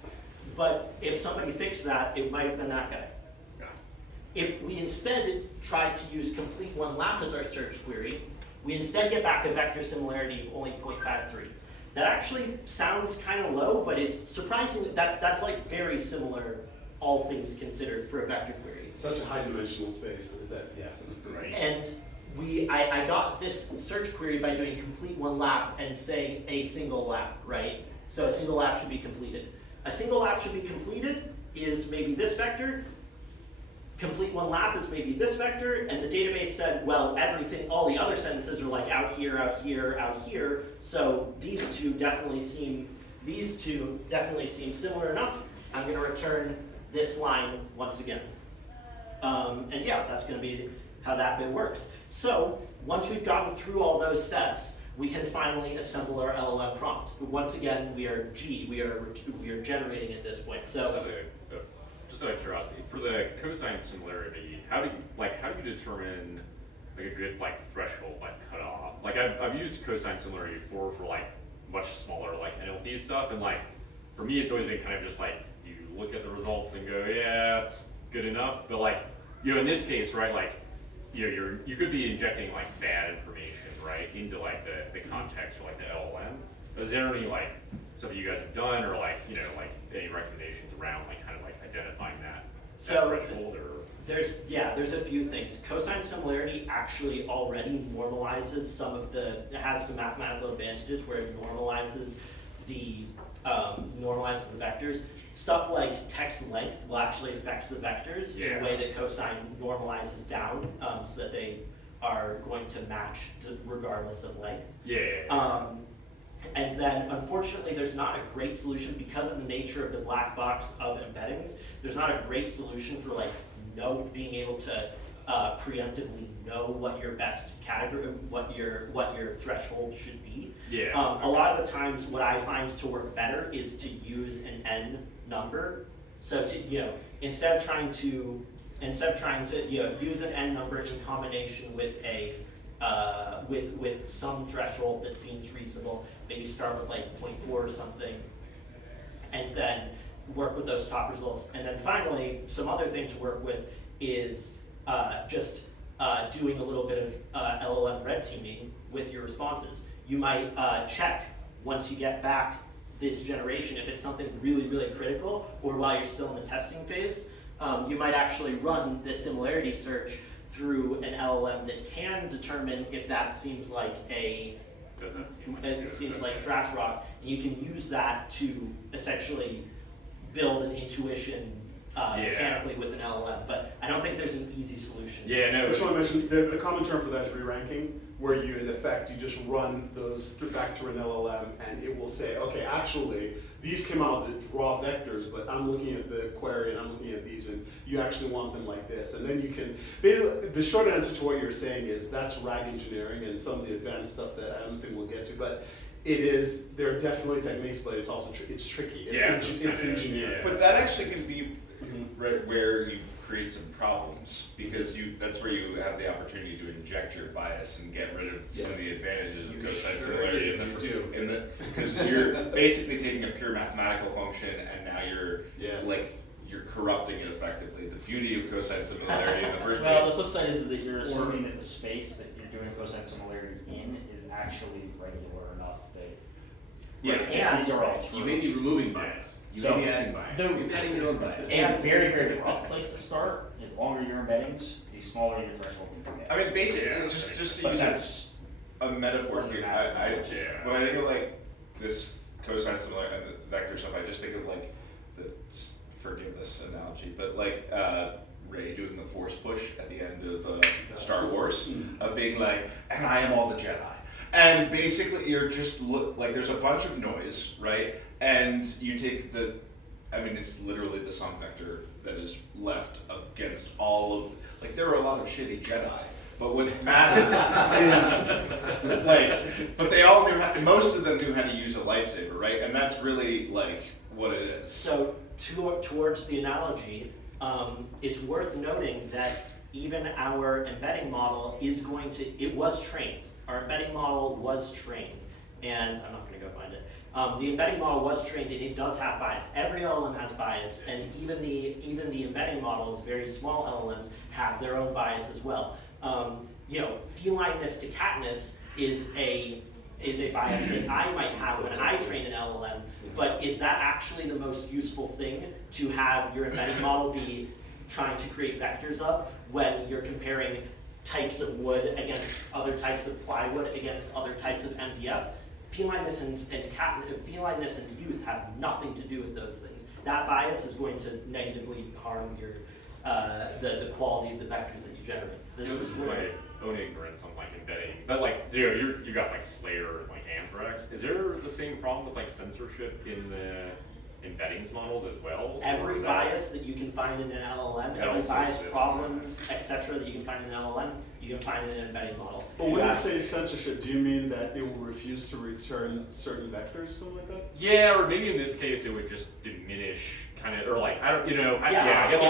But if somebody fixed that, it might have been that guy. If we instead tried to use complete one lap as our search query, we instead get back a vector similarity of only 0.53. That actually sounds kind of low, but it's surprisingly, that's like very similar, all things considered, for a vector query. Such a high dimensional space that, yeah. Right. And I got this search query by doing complete one lap and saying a single lap, right? So a single lap should be completed. A single lap should be completed is maybe this vector. Complete one lap is maybe this vector, and the database said, well, everything, all the other sentences are like out here, out here, out here. So these two definitely seem similar enough. I'm going to return this line once again. And yeah, that's going to be how that bit works. So once we've gotten through all those steps, we can finally assemble our LLM prompt. Once again, we are generating at this point. So just out of curiosity, for the cosine similarity, how do you determine like a good threshold cutoff? Like I've used cosine similarity before for much smaller NLP stuff, and for me it's always been kind of just you look at the results and go, yeah, it's good enough. But in this case, right, you could be injecting bad information, right, into the context or the LLM. Is there any stuff that you guys have done, or any recommendations around identifying that threshold? Or There's a few things. Cosine similarity actually already normalizes it has some mathematical advantages where it normalizes the vectors. Stuff like text length will actually affect the vectors in a way that cosine normalizes down, so that they are going to match regardless of length. And then, unfortunately, there's not a great solution because of the nature of the black box of embeddings. There's not a great solution for being able to preemptively know what your best category, what your threshold should be. A lot of the times, what I find to work better is to use an n number. So instead of trying to use an n number in combination with with some threshold that seems reasonable. Maybe start with 0.4 or something, and then work with those top results. And then finally, some other thing to work with is just doing a little bit of LLM red teaming with your responses. You might check once you get back this generation if it's something really, really critical, or while you're still in the testing phase, you might actually run this similarity search through an LLM that can determine if that seems like thrash rock, and you can use that to essentially build an intuition mechanically with an LLM. But I don't think there's an easy solution. I just want to mention the common term for that is re-ranking, where you in effect you just run those back to an LLM and it will say, okay, actually these came out with raw vectors, but I'm looking at the query and I'm looking at these, and you actually want them like this. And then you can, the short answer to what you're saying is that's RAG engineering and some of the advanced stuff that I don't think we'll get to, but there are definitely techniques, but it's also it's tricky. It's engineering. But that actually can be right where you create some problems, because that's where you have the opportunity to inject your bias and get rid of some of the advantages of cosine similarity. Because you're basically taking a pure mathematical function and now you're you're corrupting it effectively. The beauty of cosine similarity in the first place. Well, the flip side is that you're assuming that the space that you're doing cosine similarity in is actually regular enough that and these are all true. You may be removing bias. You may be adding bias. You're adding your own bias. And a very, very rough place to start is longer your embeddings, the smaller your threshold needs to get. I mean, basically, just to use a metaphor here, when I think of this cosine similarity and the vector stuff, I just think of forgive this analogy, but Rey doing the force push at the end of Star Wars, of being and I am all the Jedi. And basically, you're just there's a bunch of noise, right? And you take it's literally the sum vector that is left against all of, there are a lot of shitty Jedi, but what matters is, but they all most of them knew how to use a lightsaber, right? And that's really, what it is. So, towards the analogy, it's worth noting that even our embedding model it was trained. Our embedding model was trained, and I'm not going to go find it. The embedding model was trained, and it does have bias. Every LLM has bias, and even the embedding models, very small LLMs, have their own bias as well. Felineness to catness is a bias that I might have when I train an LLM, but is that actually the most useful thing to have your embedding model be trying to create vectors of when you're comparing types of wood against other types of plywood against other types of MDF? Felineness felineness and youth have nothing to do with those things. That bias is going to negatively harm your the quality of the vectors that you generate. This is my own ignorance on embedding. But you got Slayer and Anthrax. Is there the same problem with censorship in the embeddings models as well? Every bias that you can find in an LLM, every bias problem, etc. that you can find in an LLM, you can find in an embedding model. But when you say censorship, do you mean that it will refuse to return certain vectors or something like that? Yeah, or maybe in this case it would just diminish I don't, I guess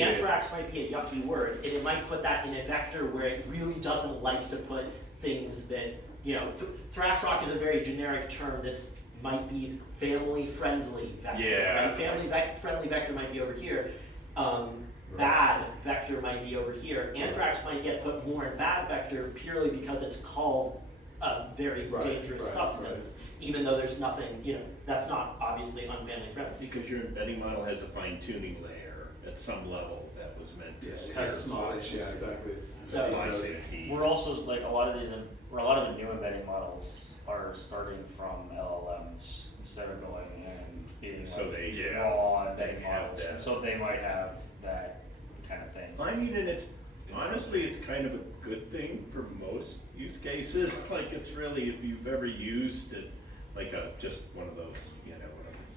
Anthrax might be a yucky word, and it might put that in a vector where it really doesn't like to put things that, thrash rock is a very generic term that's might be family friendly vector, right? Family friendly vector might be over here. Bad vector might be over here. Anthrax might get put more in bad vector purely because it's called a very dangerous substance, even though there's nothing, that's not obviously unfamily friendly. Because your embedding model has a fine tuning layer at some level that was meant to. Yeah, it has this knowledge, yeah, exactly, it's. So- Apply safety. We're also like a lot of the new embedding models are starting from LLMs instead of going and being So like they- raw they embedding have models. that. And so they might have that kind of thing. I mean, and it's, honestly, it's kind of a good thing for most use cases, like, it's really, if you've ever used it, like just one of those, you know,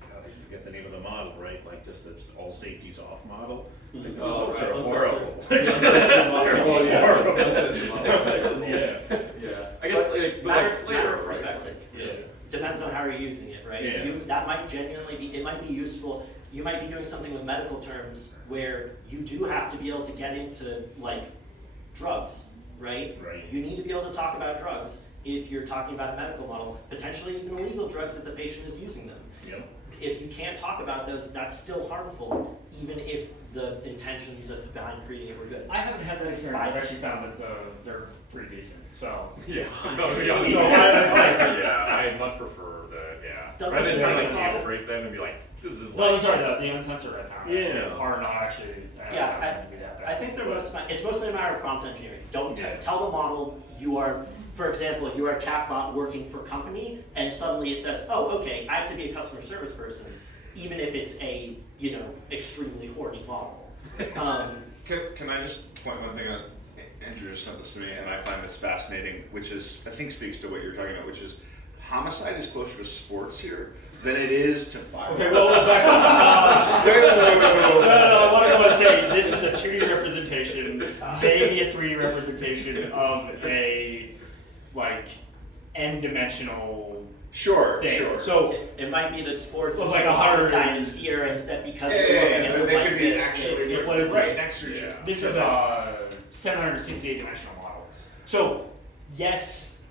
God, I forget the name of the model, right, like just this all safety's off model, like, the Oh, results right, are horrible. Oh, yeah. Horrible. Yeah. Yeah. Yeah. I guess like, but like Matter Slayer, of right? perspective. Yeah. Depends on how you're using it, right? Yeah. That might genuinely be, it might be useful. You might be doing something with medical terms where you do have to be able to get into like drugs, right? Right. You need to be able to talk about drugs if you're talking about a medical model, potentially even illegal drugs if the patient is using them. Yep. If you can't talk about those, that's still harmful, even if the intentions behind creating it were good. I haven't had that experience. I've actually found that they're pretty decent. So Yeah, no, to be honest, So I much prefer the, Doesn't rather than trying to like surprise me. jailbreak them and be like, this is no, like. sorry, the uncensored I found Yeah. actually are not actually. Yeah, I think they're it's mostly a matter of prompt engineering. Don't tell the model you are, for example, you are a chatbot working for a company, and suddenly it says, oh, okay, I have to be a customer service person, even if it's a, extremely horny model. Can I just point one thing out? Andrew just sent this to me, and I find this fascinating, which is, I think speaks to what you're talking about, which is homicide is closer to sports here than it is to fire. Okay, well, back to, no, I want to go and say this is a 2D representation, maybe a 3D representation of a like n-dimensional Sure, thing. sure. So It might be that sports Well, is like like 100 homicide is here, and that because Yeah, you're looking at it they like could be this, actually it was- right next to each other. this is a 768 dimensional model. So yes,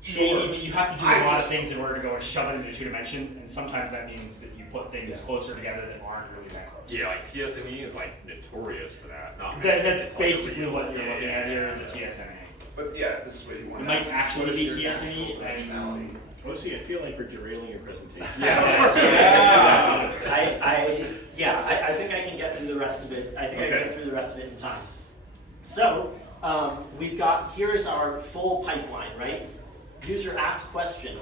Sure. maybe, but you have to do a I lot of just- things in order to go and shove it into 2 dimensions, and sometimes that means that you put things closer together that aren't really that close. Yeah, like TSNE is like notorious for that. Not That's basically what you're looking at here is a TSNA. But yeah, this is what you want. It might What actually is be your TSNE natural dimensionality? and Oh, see, I feel like we're derailing your presentation. yeah. I think I can get through the rest of it. I think I can get through the rest of it in time. So, we've got, here's our full pipeline, right? User asks question.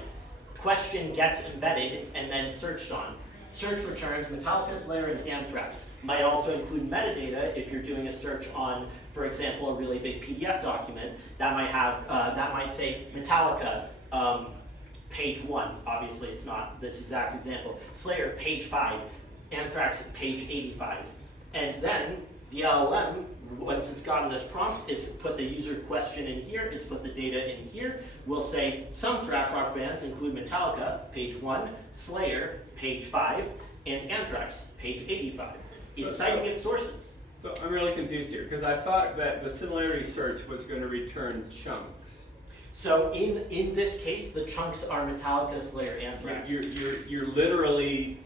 Question gets embedded and then searched on. Search returns Metallica, Slayer, and Anthrax. Might also include metadata if you're doing a search on, for example, a really big PDF document. That might have, that might say Metallica, page 1. Obviously, it's not this exact example. Slayer, page 5. Anthrax, page 85. And then the LLM, once it's gotten this prompt, it's put the user question in here, it's put the data in here. We'll say some thrash rock bands include Metallica, page 1, Slayer, page 5, and Anthrax, page 85. It's citing its sources. So I'm really confused here, because I thought that the similarity search was going to return chunks. So in this case, the chunks are Metallica, Slayer, Anthrax. You're literally,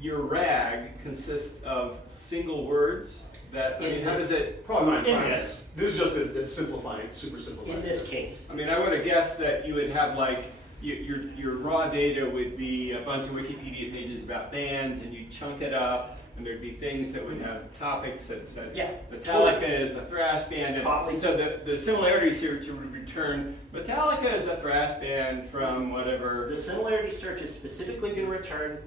your RAG consists of single words that, I mean, how does it, Probably not in In practice. This is just a simplifying, super simplified. In this case. I mean, I would have guessed that you would have like, your raw data would be a bunch of Wikipedia pages about bands, and you chunk it up, and there'd be things that would have topics that said, Yeah, Metallica is a thrash band, Probably. and so the similarity search would return, Metallica is a thrash band from whatever. The similarity search is specifically going to return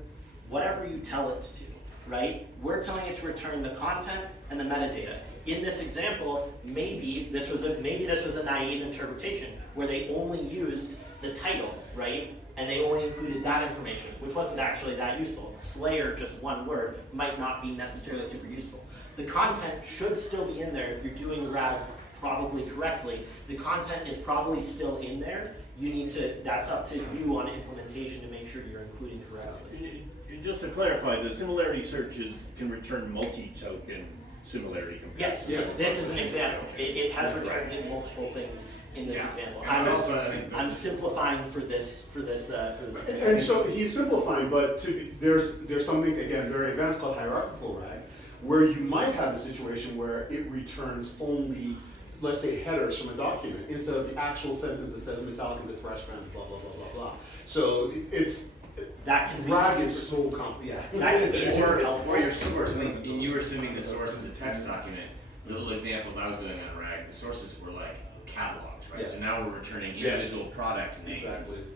whatever you tell it to, right? We're telling it to return the content and the metadata. In this example, maybe this was a naive interpretation where they only used the title, right? And they only included that information, which wasn't actually that useful. Slayer, just one word, might not be necessarily super useful. The content should still be in there if you're doing RAG probably correctly. The content is probably still in there. You need to, that's up to you on implementation to make sure you're including correctly. And just to clarify, the similarity searches can return multi-token similarity comparisons. Yes, this is an example. It has returned in multiple things in this example. I'm simplifying for this. And so he's simplifying, but there's something, again, very advanced called hierarchical RAG, where you might have a situation where it returns only, let's say, headers from a document, instead of the actual sentence that says Metallica is a thrash band, blah, blah, blah, blah, blah. So it's, that can be RAG is super, so that can be super helpful. Or your source, and you were assuming the source is a text document. The little examples I was doing on RAG, the sources were like catalogs, right? Yeah. So now we're returning Yes. individual product names. Exactly.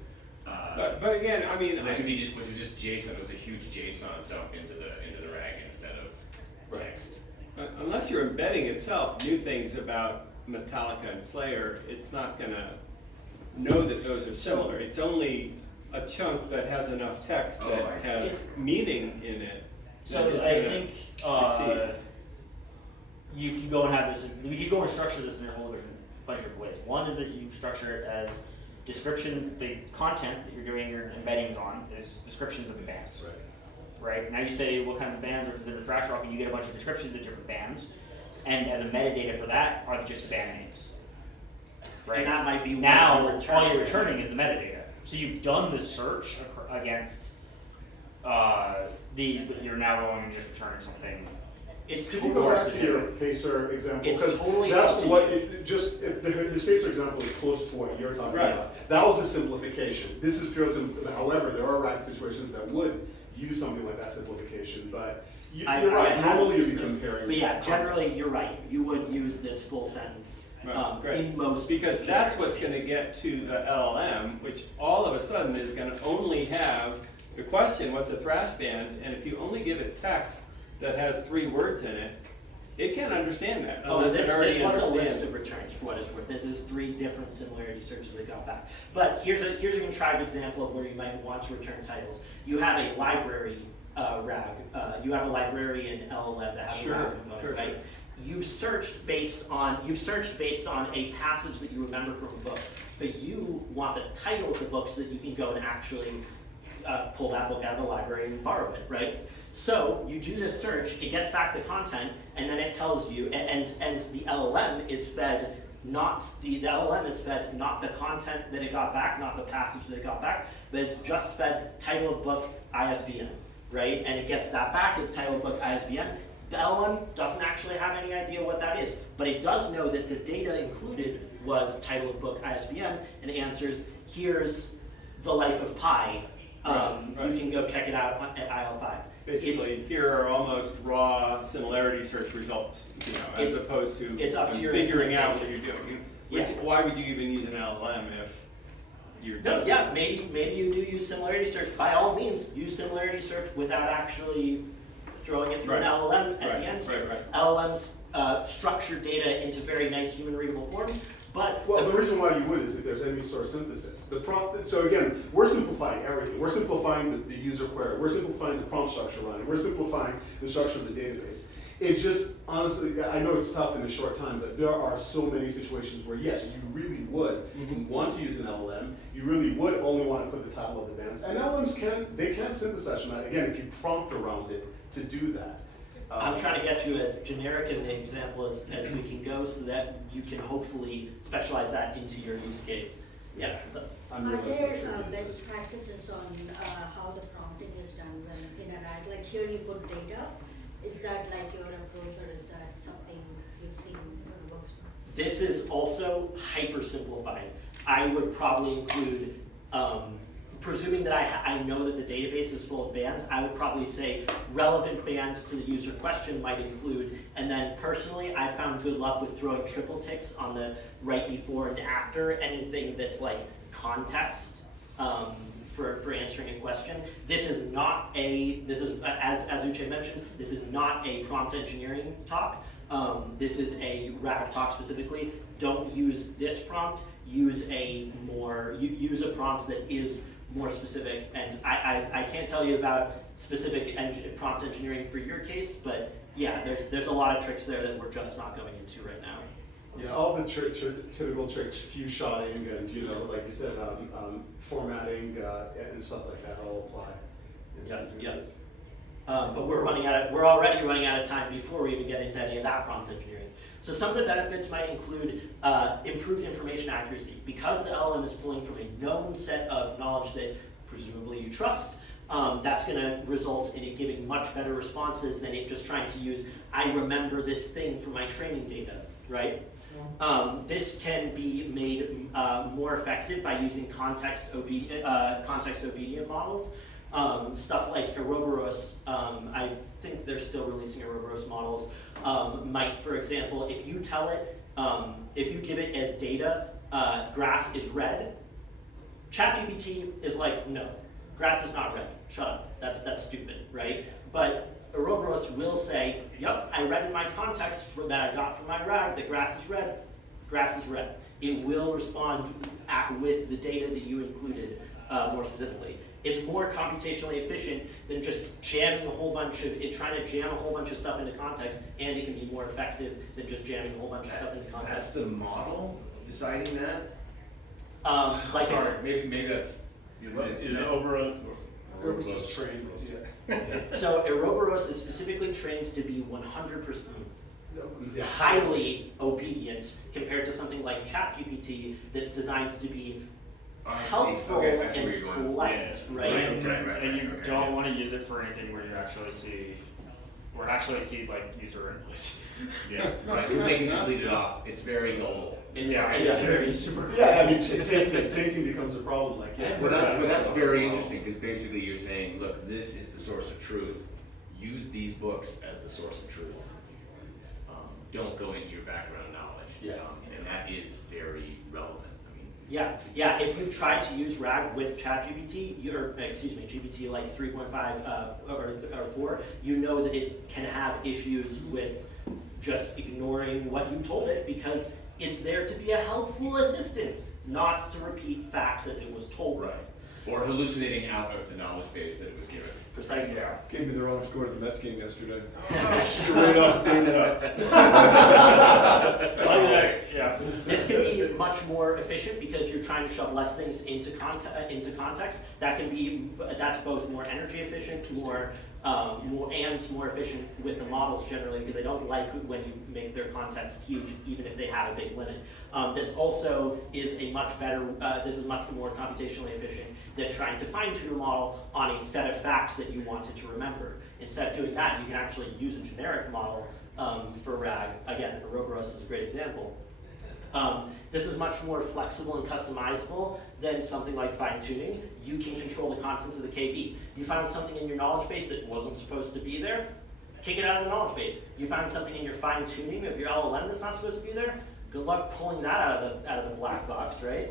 But again, I mean, So that could be, which was just JSON, it was a huge JSON dump into the RAG instead of text. unless you're embedding itself new things about Metallica and Slayer, it's not gonna know that those are similar. It's only a chunk that has enough text Oh, that I see. has meaning in it. So that is I gonna think succeed. you can go and have this. We could go and structure this in a whole different bunch of ways. One is that you structure it as description. The content that you're doing your embeddings on is descriptions of the bands. Right. Now you say what kinds of bands, or if it's in the trash rock, and you get a bunch of descriptions of different bands, and as a metadata for that are just the band names. Right. And that might be Now what all you're returning is the metadata. So you've done the search against these, but you're now going and just returning something. It's Could you totally go back to your Pacer example? It's Because totally that's up to what, you. his Pacer example is close to what you're talking Right. about. That was a simplification. This is pure however, there are RAG situations that would use something like that simplification, but you're right, normally you'd be comparing. But yeah, generally concepts. you're right. You would use this full sentence Right, great. in most Because that's generic what's gonna cases. get to the LLM, which all of a sudden is gonna only have the question, what's a thrash band? And if you only give it text that has 3 words in it, it can't understand that Oh, unless this it already was a understands. list of returns for what it's worth. This is 3 different similarity searches they got back. But here's a contrived example of where you might want to return titles. You have a library RAG. You have a library in LLM that has Sure, a RAG component, sure, right? sure. You searched based on a passage that you remember from a book, but you want the title of the book so that you can go and actually pull that book out of the library and borrow it, right? So you do this search, it gets back the content, and then it tells you, and the LLM is fed not the LLM is fed not the content that it got back, not the passage that it got back, but it's just fed title of book, ISBN, right? And it gets that back as title of book, ISBN. The LLM doesn't actually have any idea what that is, but it does know that the data included was title of book, ISBN, and it answers, here's The Life of Pi. Right. You can go check it out at IL5. Basically, here are almost raw similarity search results, as opposed to it's up to your figuring out what implementation. you're doing. Yeah. Why would you even use an LLM if you're No, just... yeah, maybe you do use similarity search. By all means, use similarity search without actually throwing it through an Right. LLM at Right, the end. right. LLMs structure data into very nice human readable forms, but Well, the reason why you would is if there's any sort of synthesis. The prompt, so again, we're simplifying everything. We're simplifying the user query. We're simplifying the prompt structure running. We're simplifying the structure of the database. It's just, honestly, I know it's tough in a short time, but there are so many situations where, yes, you really would want to use an LLM. You really would only want to put the title of the bands. And LLMs can synthesize from that. Again, if you prompt around it to do that. I'm trying to get you as generic of an example as we can go so that you can hopefully specialize that into your use case. Yeah, so. I'm Are realizing there what your case is. best practices on how the prompting is done when in a RAG? Like here you put data, is that like your approach or is that something you've seen works for? This is also hyper simplified. I would probably include, presuming that I know that the database is full of bands, I would probably say relevant bands to the user question might include, and then personally, I found good luck with throwing triple ticks on the right before and after anything that's like context for answering a question. This is as Uche mentioned, this is not a prompt engineering talk. This is a RAG talk specifically. Don't use this prompt. Use a prompt that is more specific. And I can't tell you about specific prompt engineering for your case, but yeah, there's a lot of tricks there that we're just not going into right now. Yeah, all the typical tricks, few-shotting and, like you said, formatting and stuff like that all apply. Yeah. But we're already running out of time before we even get into any of that prompt engineering. So some of the benefits might include improved information accuracy. Because the LLM is pulling from a known set of knowledge that presumably you trust, that's going to result in it giving much better responses than it just trying to use, I remember this thing from my training data, right? This can be made more effective by using context obedient models. Stuff like Ouroboros, I think they're still releasing Ouroboros models, might, for example, if you tell it, if you give it as data, grass is red, ChatGPT is like, no, grass is not red, shut up, that's stupid, right? But Ouroboros will say, yep, I read in my context that I got from my RAG that grass is red, grass is red. It will respond with the data that you included more specifically. It's more computationally efficient than just jamming a whole bunch of, trying to jam a whole bunch of stuff into context, and it can be more effective than just jamming a whole bunch of stuff into context. That's the model deciding that? Like Sorry, maybe that's. Is over a. Purpose is trained, yeah. So Ouroboros is specifically trained to be 100% Yeah. highly obedient compared to something like ChatGPT that's designed to be I see. helpful Okay, I see where you're and going. polite, right? Right. And you Okay, don't yeah. want to use it for anything where you actually see, where it actually sees like user input. Yeah. Right, because they can just lead it off, it's very gullible. It's, Yeah, it's yeah. very super. Yeah, I mean, tainting becomes a problem, like, yeah. Well, that's very interesting, because basically you're saying, look, this is the source of truth, use these books as the source of truth. Don't go into your background knowledge. Yes. And that is very relevant, I mean. Yeah, if you've tried to use RAG with ChatGPT, GPT like 3.5 or 4, you know that it can have issues with just ignoring what you told it, because it's there to be a helpful assistant, not to repeat facts as it was told. Right. Or hallucinating out of the knowledge base that it was given. Precisely. Yeah. Gave me the wrong score to the Mets game yesterday. Straight up, made it up. Yeah. This can be much more efficient because you're trying to shove less things into context. That's both more energy efficient, more efficient with the models generally, because they don't like when you make their context huge, even if they have a big limit. This also is a much better. This is much more computationally efficient than trying to fine-tune a model on a set of facts that you wanted to remember. Instead of doing that, you can actually use a generic model for RAG. Again, Ouroboros is a great example. This is much more flexible and customizable than something like fine-tuning. You can control the contents of the KB. You found something in your knowledge base that wasn't supposed to be there, kick it out of the knowledge base. You found something in your fine-tuning of your LLM that's not supposed to be there, good luck pulling that out of the black box, right?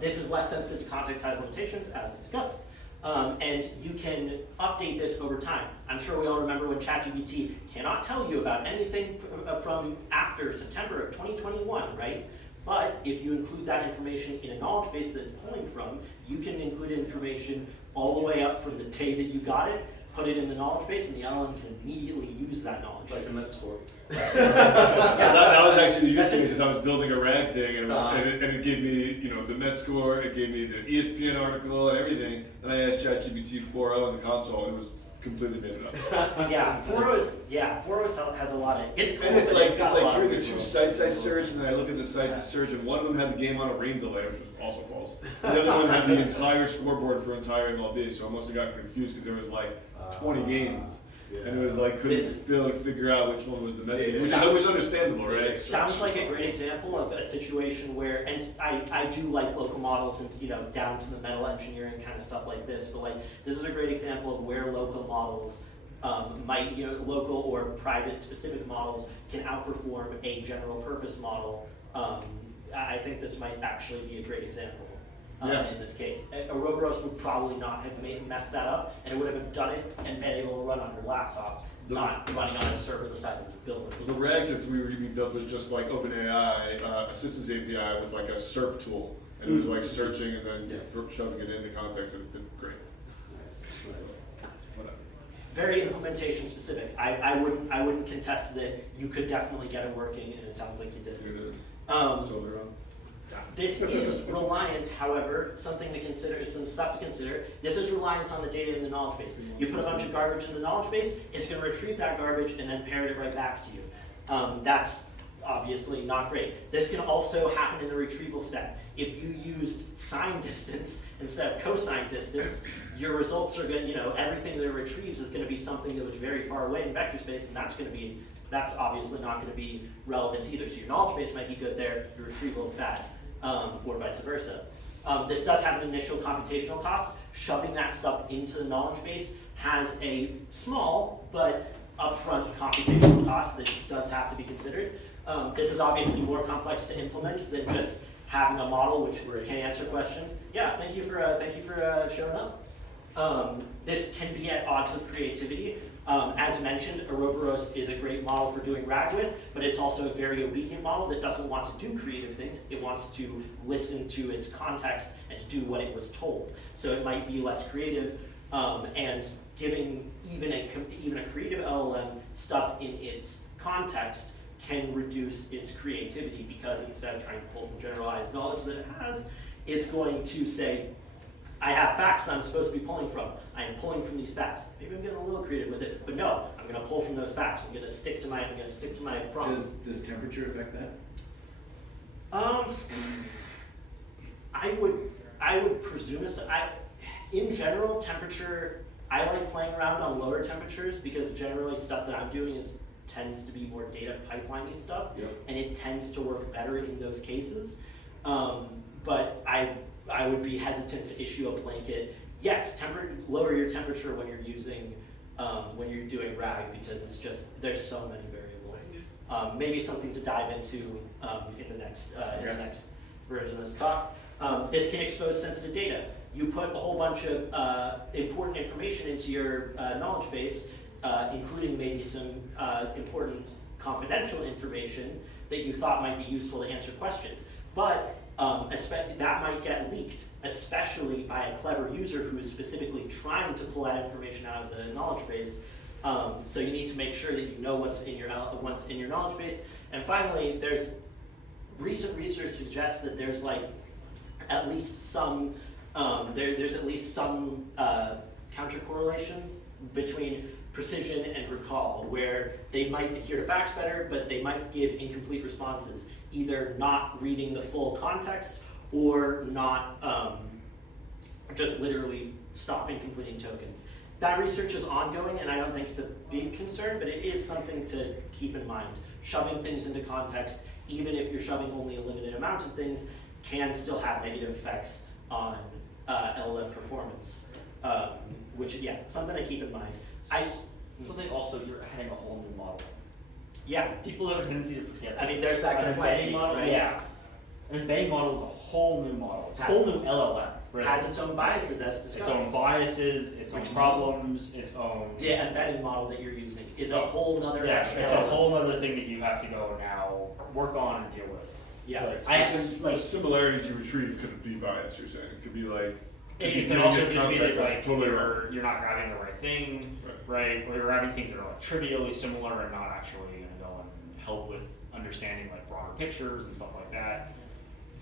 This is less sensitive to context, has limitations, as discussed. And you can update this over time. I'm sure we all remember when ChatGPT cannot tell you about anything from after September of 2021, right? But if you include that information in a knowledge base that it's pulling from, you can include information all the way up from the day that you got it, put it in the knowledge base, and the LLM can immediately use that knowledge. Like a med score. That was actually the use case, is I was building a RAG thing, and it gave me, the Met score, it gave me the ESPN article and everything, and I asked ChatGPT 4.0 in the console, and it was completely made it up. Yeah, 4.0 has a lot of, it's cool, And it's but like, got a lot here are of the good two rules. sites I searched, and then I look at the sites I searched, and one of them had the game on a rain delay, which was also false. The other one had the entire scoreboard for entire MLB, so I must have gotten confused, because there was like 20 games. And it was like, couldn't figure out which one was the Mets, which is understandable, right? Sounds like a great example of a situation where, and I do like local models and down to the metal engineering kind of stuff like this, but like this is a great example of where local models local or private specific models can outperform a general purpose model. I think this might actually be a great example. In this case, Ouroboros would probably not have messed that up, and it would have done it and been able to run on your laptop, not running on a server the size of this building. The RAG system we built was just like OpenAI Assistance API with like a SERP tool, and it was like searching and then shoving it into context, and it did great. Nice. Whatever. Very implementation specific. I wouldn't contest that you could definitely get it working, and it sounds like you did. Here it is. It's totally wrong. This is reliant, however, some stuff to consider. This is reliant on the data in the knowledge base. You put a bunch of garbage in the knowledge base, it's going to retrieve that garbage and then parrot it right back to you. That's obviously not great. This can also happen in the retrieval step. If you used sine distance instead of cosine distance, your results are going to, everything that it retrieves is going to be something that was very far away in vector space, and that's obviously not going to be relevant either. So your knowledge base might be good there, your retrieval is bad. Or vice versa. This does have an initial computational cost. Shoving that stuff into the knowledge base has a small but upfront computational cost that does have to be considered. This is obviously more complex to implement than just having a model which can answer questions. Yeah, thank you for showing up. This can be at odds with creativity. As mentioned, Ouroboros is a great model for doing RAG with, but it's also a very obedient model that doesn't want to do creative things. It wants to listen to its context and to do what it was told. So it might be less creative, and giving even a creative LLM stuff in its context can reduce its creativity, because instead of trying to pull from generalized knowledge that it has, it's going to say, I have facts I'm supposed to be pulling from. I am pulling from these facts. Maybe I'm getting a little creative with it, but no, I'm going to pull from those facts. I'm going to stick to my problem. Does temperature affect that? I would presume in general, temperature, I like playing around on lower temperatures because generally stuff that I'm doing tends to be more data pipeline-y stuff, and it tends to work better in those cases. But I would be hesitant to issue a blanket. Yes, lower your temperature when you're doing RAG, because it's just, there's so many variables. Maybe something to dive into in the next version of this talk. This can expose sensitive data. You put a whole bunch of important information into your knowledge base, including maybe some important confidential information that you thought might be useful to answer questions. But that might get leaked, especially by a clever user who is specifically trying to pull that information out of the knowledge base. So you need to make sure that you know what's in your knowledge base. And finally, there's recent research suggests that there's at least some counter correlation between precision and recall, where they might adhere to facts better, but they might give incomplete responses, either not reading the full context or not just literally stopping completing tokens. That research is ongoing, and I don't think it's a big concern, but it is something to keep in mind. Shoving things into context, even if you're shoving only a limited amount of things, can still have negative effects on LLM performance, which, something to keep in mind. Something also, you're adding a whole new model. Yeah. People have a tendency to forget that. I mean, there's that An complexity, embedding model, right? yeah. An embedding model is a whole new model. It's a whole new LLM. Right? Has its own biases, as discussed. Its own biases, its own problems, its own. The embedding model that you're using is a whole nother. Yeah, it's a whole other thing that you have to go now work on and deal with. Yeah. Right. I So the similarities you retrieve could be biased, you're saying. It could be like. It can also just be context that that's totally wrong. you're not grabbing the right thing, right? Or you're grabbing things that are trivially similar and not actually going to go and help with understanding broader pictures and stuff like that.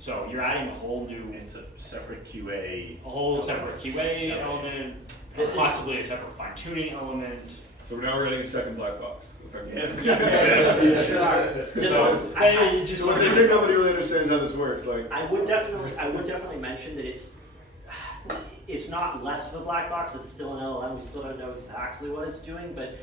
So you're adding a whole new, It's a separate QA. a whole separate QA element, possibly a separate fine tuning element. So now we're getting a second black box, effectively. So, So what they say nobody really understands how this works. I would definitely mention that it's not less of a black box. It's still an LLM. We still don't know exactly what it's doing, but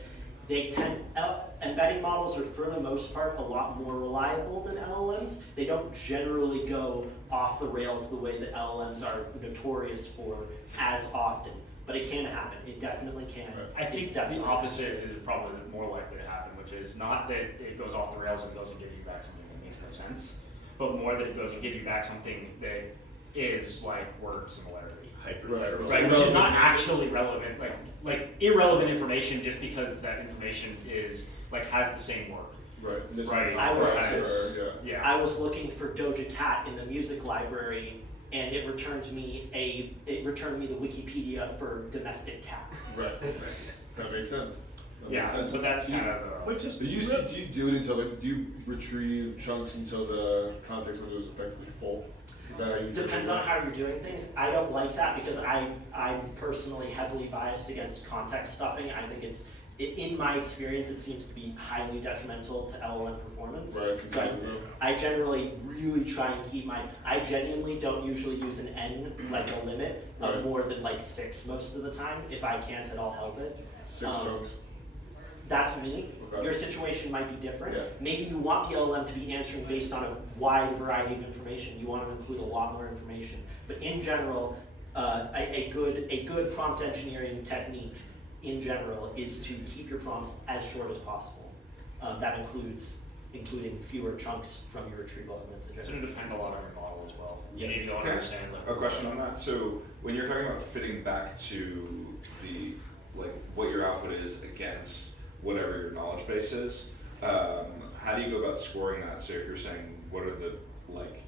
embedding models are, for the most part, a lot more reliable than LLMs. They don't generally go off the rails the way that LLMs are notorious for as often, but it can happen. It definitely can. I think the opposite is probably more likely to happen, which is not that it goes off the rails and goes and gives you back something that makes no sense, but more that it goes and gives you back something that is word similarity. Right. Right, which is not actually relevant, like irrelevant information just because that information is has the same word. Right. Right. I was looking for Doja Cat in the music library, and it returned me the Wikipedia for domestic cat. Right. That makes sense. So that's kind of. Do you do it until do you retrieve chunks until the context window is effectively full? Depends on how you're doing things. I don't like that because I'm personally heavily biased against context stuffing. I think in my experience, it seems to be highly detrimental to LLM performance. Right. So I generally really try and keep I genuinely don't usually use an N, a limit of more than 6 most of the time, if I can't at all help it. 6 chunks. That's me. Okay. Your situation might be different. Yeah. Maybe you want the LLM to be answering based on a wide variety of information. You want to include a lot more information. But in general, a good prompt engineering technique in general is to keep your prompts as short as possible. That including fewer chunks from your retrieval augmented It's generation. going to depend a lot on your model as well. You Yeah. need to Can I ask understand a question on that? So when you're talking about fitting back to the, like, what your output is against whatever your knowledge base is, how do you go about scoring that? So if you're saying, what are the, like,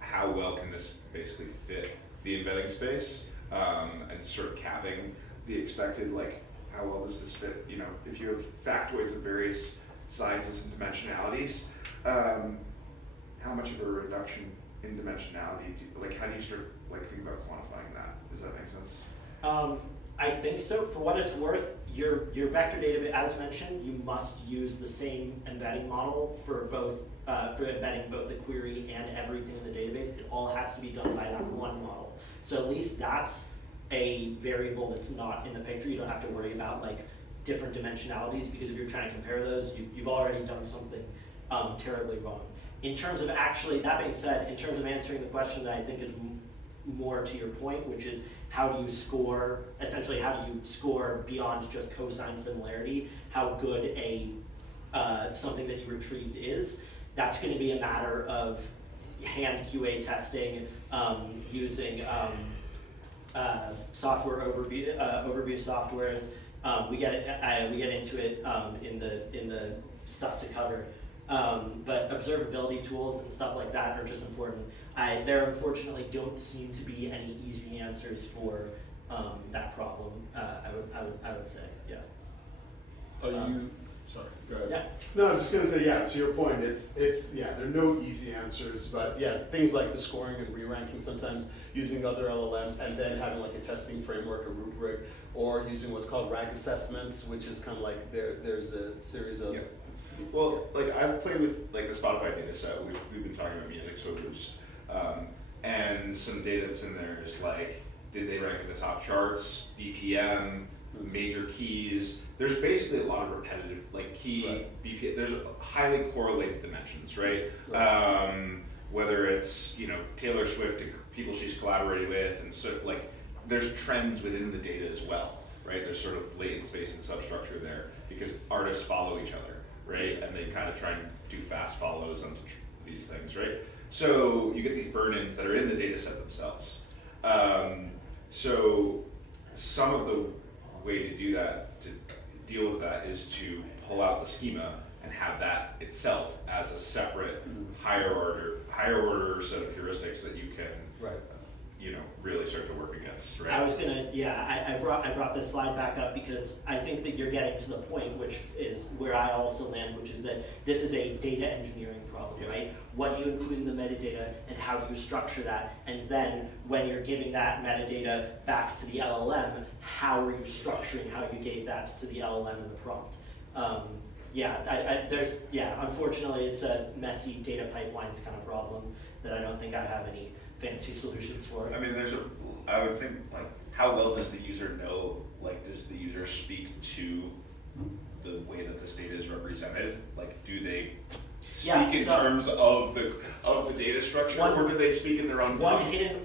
how well can this basically fit the embedding space, and sort of capping the expected, like, how well does this fit, you know, if you have factoids of various sizes and dimensionalities, how much of a reduction in dimensionality how do you start, like, think about quantifying that? Does that make sense? I think so. For what it's worth, your vector data, as mentioned, you must use the same embedding model for both for embedding both the query and everything in the database. It all has to be done by that one model. So at least that's a variable that's not in the picture. You don't have to worry about like different dimensionalities, because if you're trying to compare those, you've already done something terribly wrong. In terms of actually, that being said, in terms of answering the question that I think is more to your point, which is how do you score, essentially how do you score beyond just cosine similarity, how good a something that you retrieved is. That's going to be a matter of hand QA testing, using software overview softwares. We get into it in the stuff to cover. But observability tools and stuff like that are just important. There unfortunately don't seem to be any easy answers for that problem. I would say, yeah. Are you, sorry, go ahead. Yeah. No, I was just gonna say, yeah, to your point, it's yeah, there are no easy answers, but yeah, things like the scoring and re-ranking, sometimes using other LLMs and then having like a testing framework, a rubric, or using what's called RAG assessments, which is kind of like there's a series of. Yeah. Well, like I've played with like the Spotify data set. We've been talking about music, so there's and some data that's in there is like, did they rank in the top charts, BPM, major keys. There's basically a lot of repetitive, like key, right. BPM. There's highly correlated dimensions, right? Whether it's, you know, Taylor Swift and people she's collaborated with, and so like there's trends within the data as well, right? There's sort of latent space and substructure there because artists follow each other, right? And they kind of try and do fast follows onto these things, right? So you get these burn-ins that are in the data set themselves. So some of the way to do that, to deal with that, is to pull out the schema and have that itself as a separate higher order set of heuristics that you can, you know, really start to work against, right? I was gonna, I brought this slide back up because I think that you're getting to the point, which is where I also land, which is that this is a data engineering problem, right? What do you include in the metadata and how do you structure that? And then when you're giving that metadata back to the LLM, how are you structuring how you gave that to the LLM in the prompt? Unfortunately it's a messy data pipelines kind of problem that I don't think I have any fancy solutions for. I mean, I would think, like, how well does the user know, like, does the user speak to the way that this data is represented? Like, do they speak in terms of the data structure, or do they speak in their own tongue?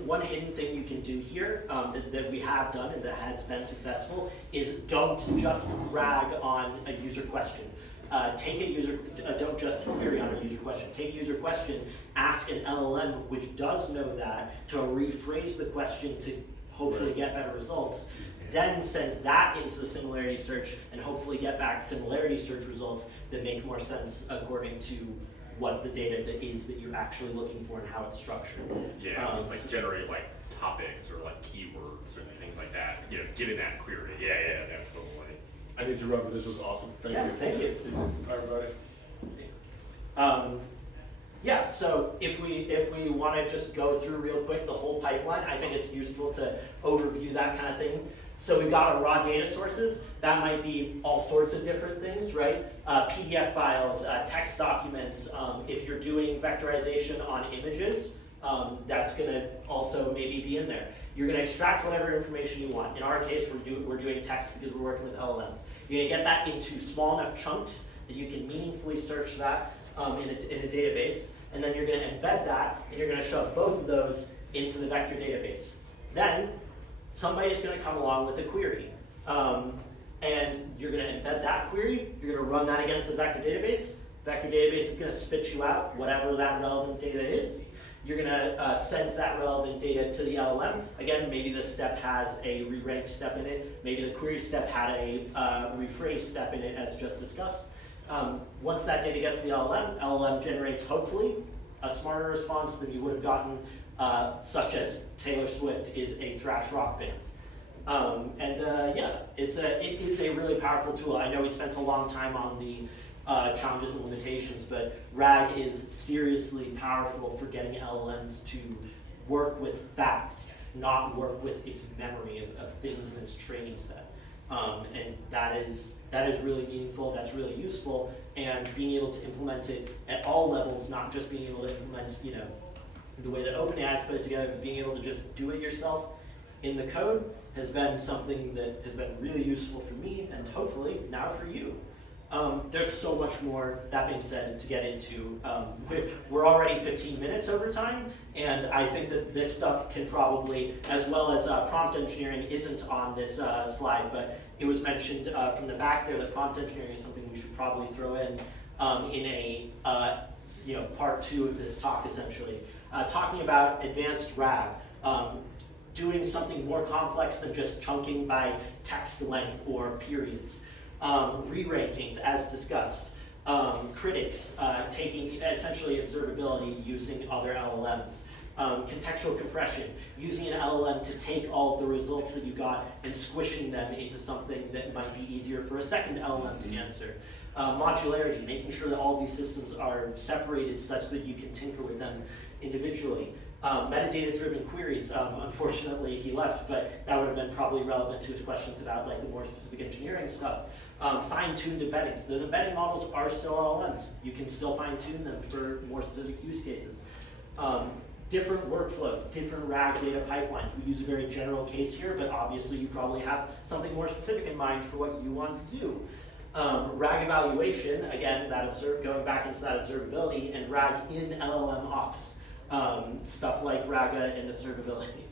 One hidden thing you can do here that we have done and that has been successful is don't just rag on a user question. Don't just query on a user question. Take a user question, ask an LLM which does know that to rephrase the question to hopefully get better results. Then send that into the similarity search and hopefully get back similarity search results that make more sense according to what the data that is that you're actually looking for and how it's structured. Yeah, so it's like generate like topics or like keywords or things like that. You know, given that query. Yeah, totally. I need to run, but this was awesome. Thank you. Thank you. Bye, everybody. So if we want to just go through real quick the whole pipeline, I think it's useful to overview that kind of thing. So we've got our raw data sources. That might be all sorts of different things, right? PDF files, text documents. If you're doing vectorization on images, that's going to also maybe be in there. You're going to extract whatever information you want. In our case, we're doing text because we're working with LLMs. You're going to get that into small enough chunks that you can meaningfully search that in a database. and then you're gonna embed that, and you're gonna shove both of those into the vector database. Then, somebody's gonna come along with a query. And you're gonna embed that query, you're gonna run that against the vector database. Vector database is gonna spit you out whatever that relevant data is. You're gonna send that relevant data to the LLM. Again, maybe this step has a re-rank step in it. Maybe the query step had a rephrase step in it, as just discussed. Once that data gets to the LLM generates, hopefully, a smarter response than you would have gotten, such as Taylor Swift is a thrash rock band. It is a really powerful tool. I know we spent a long time on the challenges and limitations, but RAG is seriously powerful for getting LLMs to work with facts, not work with its memory of things in its training set. And that is really meaningful, that's really useful, and being able to implement it at all levels, not just being able to implement, the way that OpenAI has put it together, but being able to just do it yourself in the code has been something that has been really useful for me, and hopefully now for you. There's so much more, that being said, to get into. We're already 15 minutes over time, and I think that this stuff can probably, as well as prompt engineering isn't on this slide, but it was mentioned from the back there that prompt engineering is something we should probably throw in a part 2 of this talk, essentially. Talking about advanced RAG, doing something more complex than just chunking by text length or periods. Re-rankings, as discussed. Critics, taking essentially observability using other LLMs. Contextual compression, using an LLM to take all of the results that you got and squishing them into something that might be easier for a second LLM to answer. Modularity, making sure that all of these systems are separated such that you can tinker with them individually. Metadata-driven queries, unfortunately he left, but that would have been probably relevant to his questions about the more specific engineering stuff. Fine-tuned embeddings. Those embedding models are still LLMs. You can still fine-tune them for more specific use cases. Different workflows, different RAG data pipelines. We use a very general case here, but obviously you probably have something more specific in mind for what you want to do. RAG evaluation, again, going back into that observability, and RAG in LLM ops. Stuff like RAGA and observability.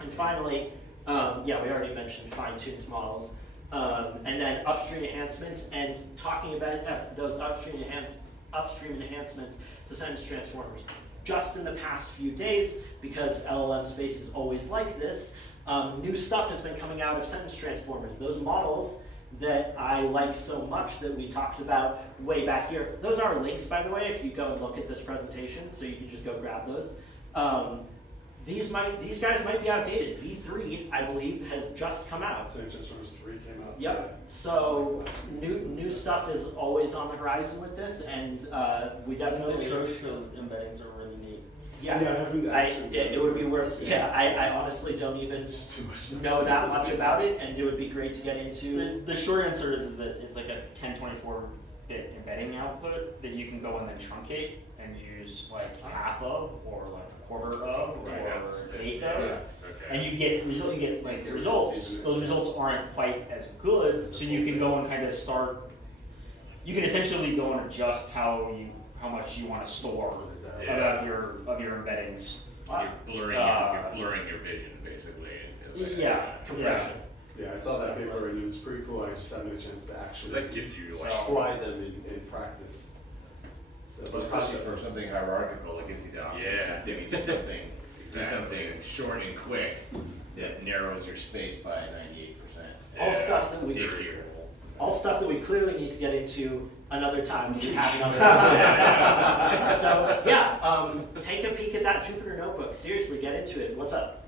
And finally, we already mentioned fine-tuned models. And then upstream enhancements, and talking about those upstream enhancements to sentence transformers. Just in the past few days, because LLM space is always like this, new stuff has been coming out of sentence transformers. Those models that I like so much that we talked about way back here. Those are links, by the way, if you go and look at this presentation, so you can just go grab those. These guys might be outdated. V3, I believe, has just come out. Sentence Transformers 3 came out. Yep. Yeah. So new stuff is always on the horizon with this, and we definitely. Atrocious embeddings are really neat. Yeah. I haven't actually. It would be worth. Yeah, I honestly don't even know that much about it, and it would be great to get into. The short answer is that it's like a 1024-bit embedding output that you can go and then truncate and use half of, or a quarter of, or eighth of. Yeah. Okay. And you get results. Those results aren't quite as good, so you can go and kind of start. You can essentially go and adjust how much you want to store of your embeddings. You're blurring your vision, basically. Yeah, Compression. Yeah, I saw that paper and it was pretty cool. I just haven't had a chance to actually That gives you try them in practice. So, Especially for something hierarchical, it gives you the option to maybe do something, something short and quick that narrows your space by 98%. All stuff that we. Take your- All stuff that we clearly need to get into another time. We have another. Take a peek at that Jupyter notebook. Seriously, get into it. What's up?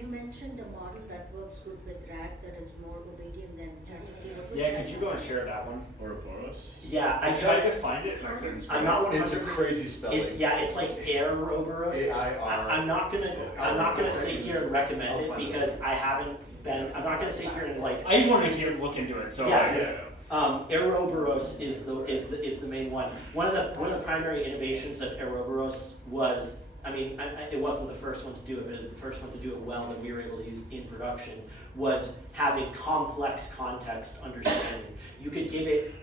You mentioned a model that works good with RAG that is more obedient than ChatGPT. What was Yeah, that could you go and model? share that one? Ouroboros. Yeah, I I tried tried to find it. And I couldn't I'm not 100%. It's a crazy spelling. It's like Ouroboros. A-I-R. I'm not gonna sit here and recommend I'll it find because I haven't been. I'm not gonna sit here and I just wanted to look into it. So Yeah. Ouroboros is the main one. One of the primary innovations of Ouroboros was it wasn't the first one to do it, but it was the first one to do it well that we were able to use in production, was having complex context understanding. You could give it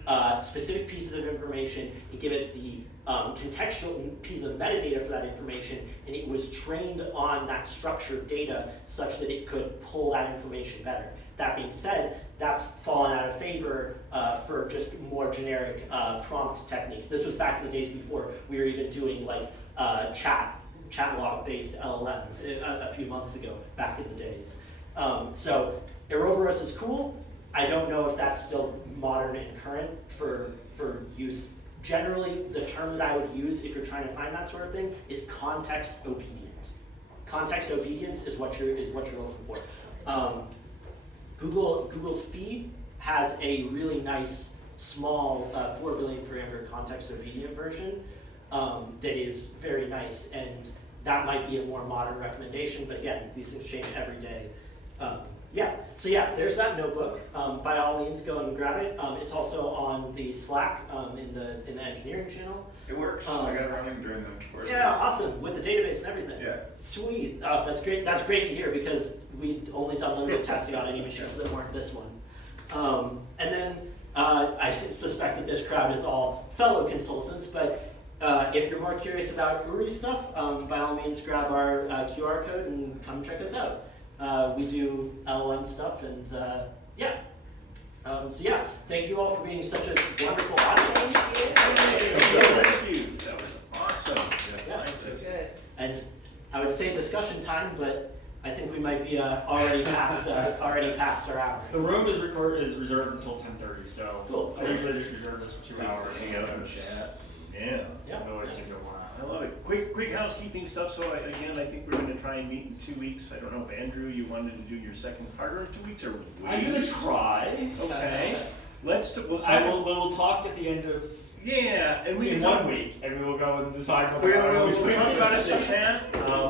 specific pieces of information and give it the contextual piece of metadata for that information, and it was trained on that structured data such that it could pull that information better. That being said, that's fallen out of favor for just more generic prompt techniques. This was back in the days before we were even doing like chat log based LLMs a few months ago, back in the days. So Ouroboros is cool. I don't know if that's still modern and current for use. Generally, the term that I would use if you're trying to find that sort of thing is context obedient. Context obedience is what you're looking for. Google's feed has a really nice, small 4 billion parameter context obedient version that is very nice, and that might be a more modern recommendation, but again, these things change every day. There's that notebook. By all means, go and grab it. It's also on the Slack in the engineering channel. It works. I got it running during the course. Yeah, awesome, with the database and everything. Yeah. Sweet. That's great. That's great to hear, because we'd only done limited testing on any machines that weren't this one. And then I suspect that this crowd is all fellow consultants, but if you're more curious about Oori stuff, by all means grab our QR code and come check us out. We do LLM stuff, and thank you all for being such a wonderful audience. Thank you. That was awesome. Yeah. Good. And I would say discussion time, but I think we might be already past our hour. The room is reserved until 10:30, so Cool. I usually just reserve this for 2 hours. Hang out and chat. Yeah. Yeah. I always seem to want I love it. Quick housekeeping stuff. So I think we're going to try and meet in 2 weeks. I don't know if Andrew, you wanted to do your second harder in 2 weeks, or I'm gonna try. Okay. We'll talk. We'll talk at the end of Yeah, and we in can talk. 1 week, and we will go and decide what We'll we're talk about it in the chat.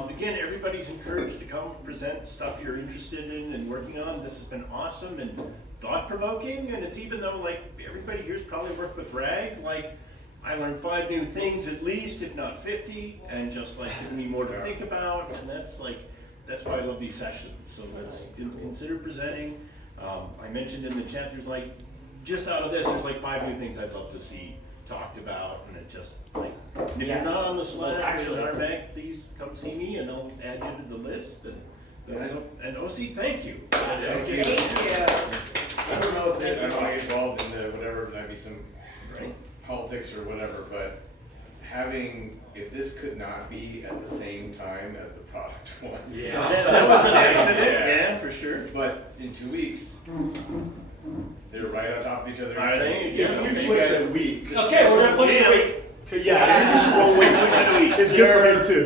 Again, everybody's encouraged to come present stuff you're interested in and working on. This has been awesome and thought-provoking, and it's even though like everybody here's probably worked with RAG, like I learned 5 new things at least, if not 50, and just like giving me more to think about, and that's why I love these sessions. So let's consider presenting. I mentioned in the chat, there's like, just out of this, there's like 5 new things I'd love to see talked about, and it just like, and if you're not on the Slack or our bank, please come see me and I'll add you to the list. And OC, thank you. Thank you. Thank I don't know if I don't want to get involved in the whatever, might be some Right. politics or whatever, but if this could not be at the same time as the product one. That was an accident, yeah, for sure. But in 2 weeks, they're right on top of each other. Are they? If Yeah, we okay. flip that week. Okay, we're gonna push the week. Yeah, Andrew should roll week. It's good for him too.